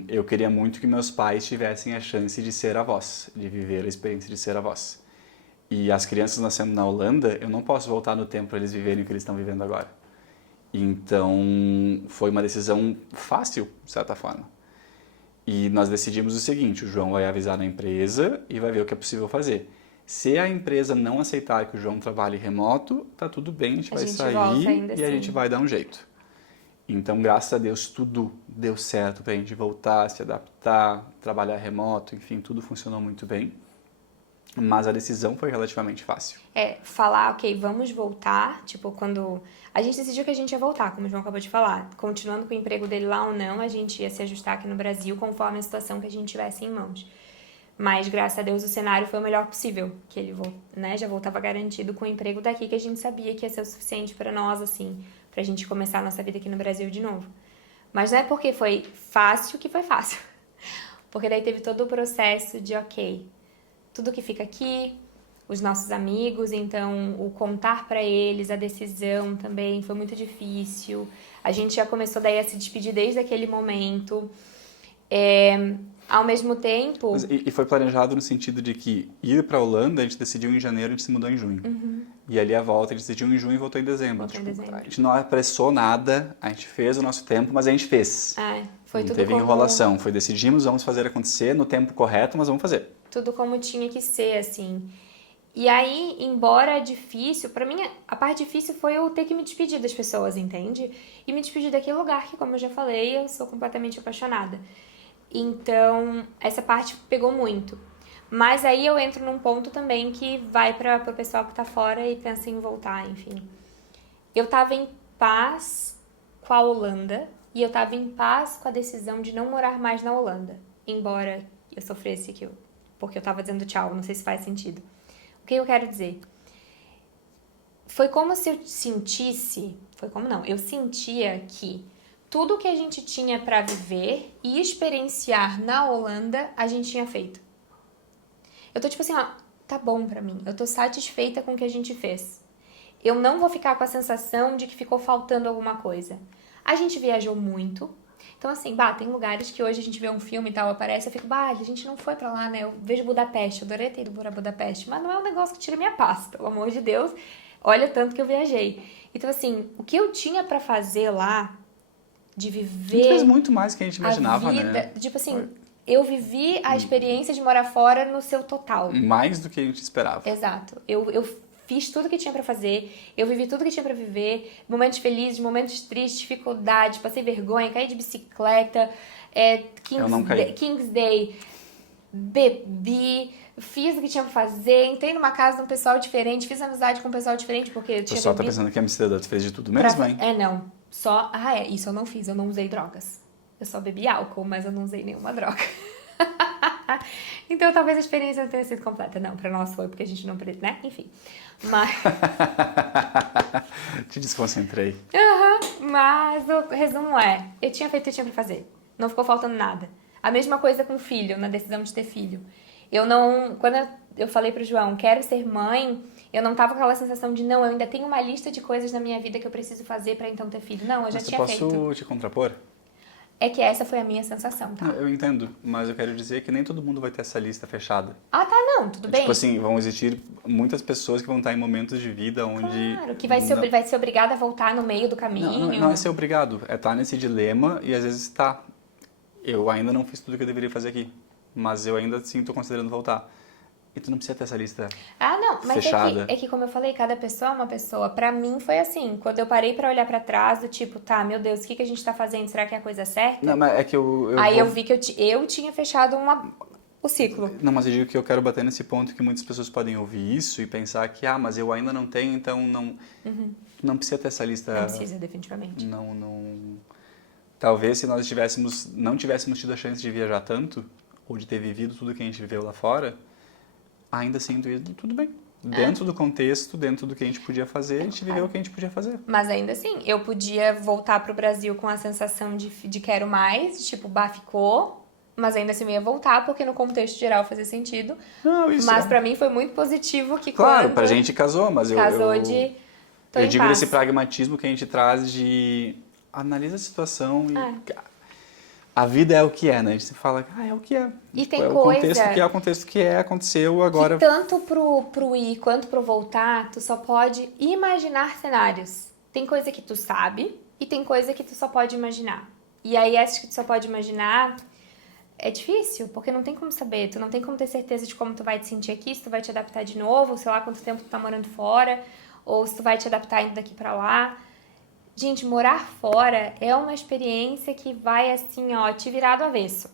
eu queria muito que meus pais tivessem a chance de ser avós, de viver a experiência de ser avós. E as crianças nascendo na Holanda, eu não posso voltar no tempo para eles viverem o que eles estão vivendo agora. Então, foi uma decisão fácil, de certa forma. E nós decidimos o seguinte, o João vai avisar na empresa e vai ver o que é possível fazer. Se a empresa não aceitar que o João trabalhe remoto, tá tudo bem, a gente vai gente volta sair ainda e a assim. gente vai dar um jeito. Então, graças a Deus, tudo deu certo pra gente voltar, se adaptar, trabalhar remoto, enfim, tudo funcionou muito bem. Mas a decisão foi relativamente fácil. Falar, ok, vamos voltar, tipo, quando... A gente decidiu que a gente ia voltar, como o João acabou de falar. Continuando com o emprego dele lá ou não, a gente ia se ajustar aqui no Brasil conforme a situação que a gente tivesse em mãos. Mas, graças a Deus, o cenário foi o melhor possível, que ele, né, já voltava garantido com o emprego daqui, que a gente sabia que ia ser o suficiente pra nós, assim, pra gente começar a nossa vida aqui no Brasil de novo. Mas não é porque foi fácil que foi fácil. Porque daí teve todo o processo de, ok, tudo que fica aqui, os nossos amigos, então o contar pra eles, a decisão também foi muito difícil. A gente já começou daí a se despedir desde aquele momento. Ao mesmo tempo... E foi planejado no sentido de que ir pra Holanda, a gente decidiu em janeiro, a gente se mudou em junho. E ali a volta, a gente decidiu em junho e voltou em dezembro. Voltou em dezembro. A gente não apressou nada, a gente fez o nosso tempo, mas a gente fez. Foi não tudo teve como... enrolação, foi decidimos, vamos fazer acontecer no tempo correto, mas vamos fazer. Tudo como tinha que ser, assim. E aí, embora difícil, pra mim a parte difícil foi eu ter que me despedir das pessoas, entende? E me despedir daquele lugar que, como eu já falei, eu sou completamente apaixonada. Então, essa parte pegou muito. Mas aí eu entro num ponto também que vai pro pessoal que tá fora e pensa em voltar, enfim. Eu tava em paz com a Holanda e eu tava em paz com a decisão de não morar mais na Holanda. Embora eu sofresse porque eu tava dizendo tchau, não sei se faz sentido. O que eu quero dizer? Foi como se eu sentisse... Foi como não, eu sentia que tudo que a gente tinha pra viver e experienciar na Holanda, a gente tinha feito. Eu tô tipo assim, ó, tá bom pra mim. Eu tô satisfeita com o que a gente fez. Eu não vou ficar com a sensação de que ficou faltando alguma coisa. A gente viajou muito. Então, assim, tem lugares que hoje a gente vê um filme e tal, aparece, eu fico, a gente não foi pra lá, né? Eu vejo Budapeste, eu adorei ter ido pra Budapeste, mas não é um negócio que tira minha paz, pelo amor de Deus. Olha tanto que eu viajei. Então, assim, o que eu tinha pra fazer lá, de viver... A gente fez muito mais do que a gente imaginava, né? Tipo assim, eu vivi a experiência de morar fora no seu total. Mais do que a gente esperava. Exato. Eu fiz tudo que tinha pra fazer, eu vivi tudo que tinha pra viver, momentos felizes, momentos tristes, dificuldades, passei vergonha, caí de bicicleta, King's Day, bebi, fiz o que tinha pra fazer, entrei numa casa de um pessoal diferente, fiz amizade com um pessoal diferente, porque eu tinha O pessoal tá pensando que a Amsterdã fez de tudo mesmo, hein? não. Só... isso eu não fiz, eu não usei drogas. Eu só bebi álcool, mas eu não usei nenhuma droga. Então talvez a experiência não tenha sido completa. Não, pra nós foi, porque a gente não... né? Enfim. Mas... Te desconcentrei. Mas o resumo eu tinha feito o que eu tinha pra fazer. Não ficou faltando nada. A mesma coisa com o filho, na decisão de ter filho. Eu não... Quando eu falei pro João, quero ser mãe, eu não tava com aquela sensação de, não, eu ainda tenho uma lista de coisas na minha vida que eu preciso fazer pra então ter filho. Não, eu já tinha feito. Posso te contrapor? É que essa foi a minha sensação, tá? Não, eu entendo, mas eu quero dizer que nem todo mundo vai ter essa lista fechada. Não, tudo bem. Tipo assim, vão existir muitas pessoas que vão estar em momentos de vida onde... Claro, que vai ser obrigada a voltar no meio do caminho. Não é ser obrigado, é estar nesse dilema e às vezes tá. Eu ainda não fiz tudo que eu deveria fazer aqui, mas eu ainda sim tô considerando voltar. E tu não precisa ter essa lista mas fechada. É que, como eu falei, cada pessoa é uma pessoa. Pra mim foi assim, quando eu parei pra olhar pra trás, do tipo, meu Deus, o que a gente tá fazendo? Será que é a coisa certa? Não, mas é que eu vi que eu tinha fechado o ciclo. Não, mas eu digo que eu quero bater nesse ponto que muitas pessoas podem ouvir isso e pensar que, mas eu ainda não tenho, então não... Não precisa ter essa lista... Não precisa, definitivamente. Não... Talvez se nós não tivéssemos tido a chance de viajar tanto, ou de ter vivido tudo que a gente viveu lá fora, ainda assim tudo bem. Dentro do contexto, dentro do que a gente podia fazer, a gente viveu o que a gente podia fazer. Mas ainda assim, eu podia voltar pro Brasil com a sensação de quero mais, tipo, ficou, mas ainda assim eu ia voltar, porque no contexto geral fazia sentido. Não, isso mas pra mim foi muito positivo que Claro, pra gente casou, mas eu digo desse pragmatismo que a gente traz de analisa a situação e... A vida é o que é, né? A gente fala, é o que é. E tipo, tem o coisa... contexto que é, o contexto que é, aconteceu agora... Que tanto pro ir quanto pro voltar, tu só pode imaginar cenários. Tem coisa que tu sabe e tem coisa que tu só pode imaginar. E aí essas que tu só pode imaginar, é difícil, porque não tem como saber, tu não tem como ter certeza de como tu vai te sentir aqui, se tu vai te adaptar de novo, sei lá quanto tempo tu tá morando fora, ou se tu vai te adaptar indo daqui pra lá. Gente, morar fora é uma experiência que vai, assim, ó, te virar do avesso.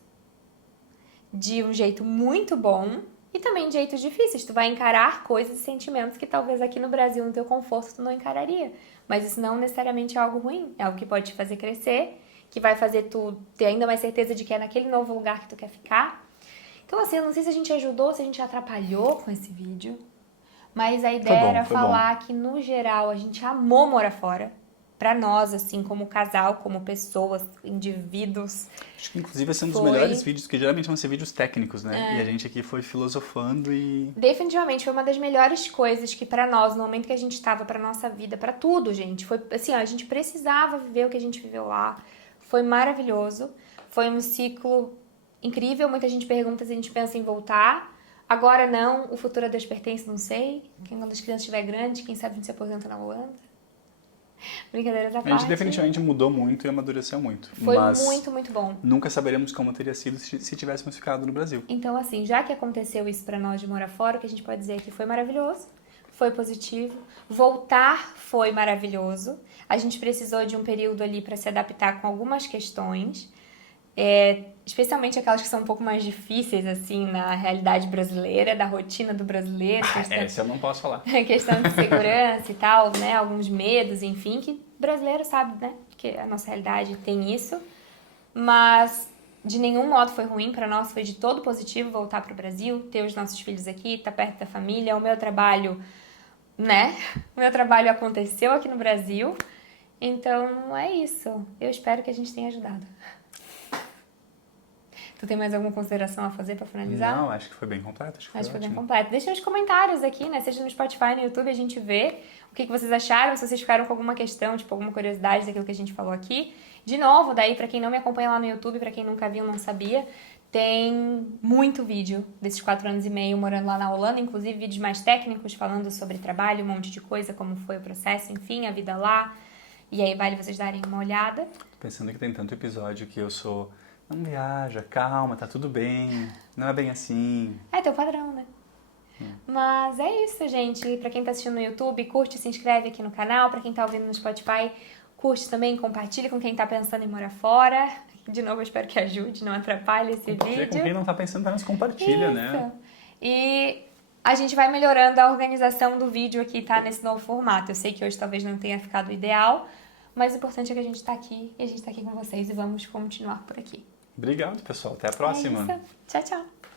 De um jeito muito bom e também de jeitos difíceis. Tu vai encarar coisas e sentimentos que talvez aqui no Brasil, no teu conforto, tu não encararia. Mas isso não necessariamente é algo ruim, é algo que pode te fazer crescer, que vai fazer tu ter ainda mais certeza de que é naquele novo lugar que tu quer ficar. Então, assim, eu não sei se a gente ajudou, se a gente atrapalhou com esse vídeo, mas a ideia era falar que, no geral, a gente amou morar fora. Pra nós, assim, como casal, como pessoas, indivíduos. Acho que inclusive esse é um dos melhores vídeos, porque geralmente vão ser vídeos técnicos, né? E a gente aqui foi filosofando e... Definitivamente foi uma das melhores coisas que pra nós, no momento que a gente tava pra nossa vida, pra tudo, gente. Foi assim, ó, a gente precisava viver o que a gente viveu lá. Foi maravilhoso. Foi um ciclo incrível. Muita gente pergunta se a gente pensa em voltar. Agora não, o futuro a Deus pertence, não sei. Quando as crianças estiver grande, quem sabe a gente se aposenta na Holanda. Brincadeiras à parte. A gente definitivamente mudou muito e amadureceu muito. Foi mas muito, muito bom. Nunca saberemos como teria sido se tivéssemos ficado no Brasil. Então, assim, já que aconteceu isso pra nós de morar fora, o que a gente pode dizer é que foi maravilhoso, foi positivo. Voltar foi maravilhoso. A gente precisou de um período ali pra se adaptar com algumas questões. Especialmente aquelas que são um pouco mais difíceis, assim, na realidade brasileira, da rotina do brasileiro. Essa eu não posso falar. Questão de segurança e tal, né? Alguns medos, enfim, que brasileiro sabe, né? Que a nossa realidade tem isso. Mas de nenhum modo foi ruim pra nós, foi de todo positivo voltar pro Brasil, ter os nossos filhos aqui, estar perto da família. O meu trabalho, né? O meu trabalho aconteceu aqui no Brasil. Então, é isso. Eu espero que a gente tenha ajudado. Tu tem mais alguma consideração a fazer pra finalizar? Não, acho que foi bem completo. Acho que foi bem completo. Deixa nos comentários aqui, né? Seja no Spotify, no YouTube, a gente vê o que vocês acharam, se vocês ficaram com alguma questão, tipo, alguma curiosidade daquilo que a gente falou aqui. De novo, daí, pra quem não me acompanha lá no YouTube, pra quem nunca viu, não sabia, tem muito vídeo desses 4 anos e meio morando lá na Holanda, inclusive vídeos mais técnicos falando sobre trabalho, um monte de coisa, como foi o processo, enfim, a vida lá. E aí vale vocês darem uma olhada. Tô pensando que tem tanto episódio que eu sou... Não viaja, calma, tá tudo bem, não é bem assim. É teu padrão, né? Mas é isso, gente. Pra quem tá assistindo no YouTube, curte, se inscreve aqui no canal. Pra quem tá ouvindo no Spotify, curte também, compartilha com quem tá pensando em morar fora. De novo, eu espero que ajude, não atrapalhe esse vídeo. Com quem não tá pensando, mas compartilha, né? E a gente vai melhorando a organização do vídeo aqui, tá? Nesse novo formato. Eu sei que hoje talvez não tenha ficado ideal, mas o importante é que a gente tá aqui e a gente tá aqui com vocês e vamos continuar por aqui. Obrigado, pessoal. Até a próxima. É isso. Tchau, tchau.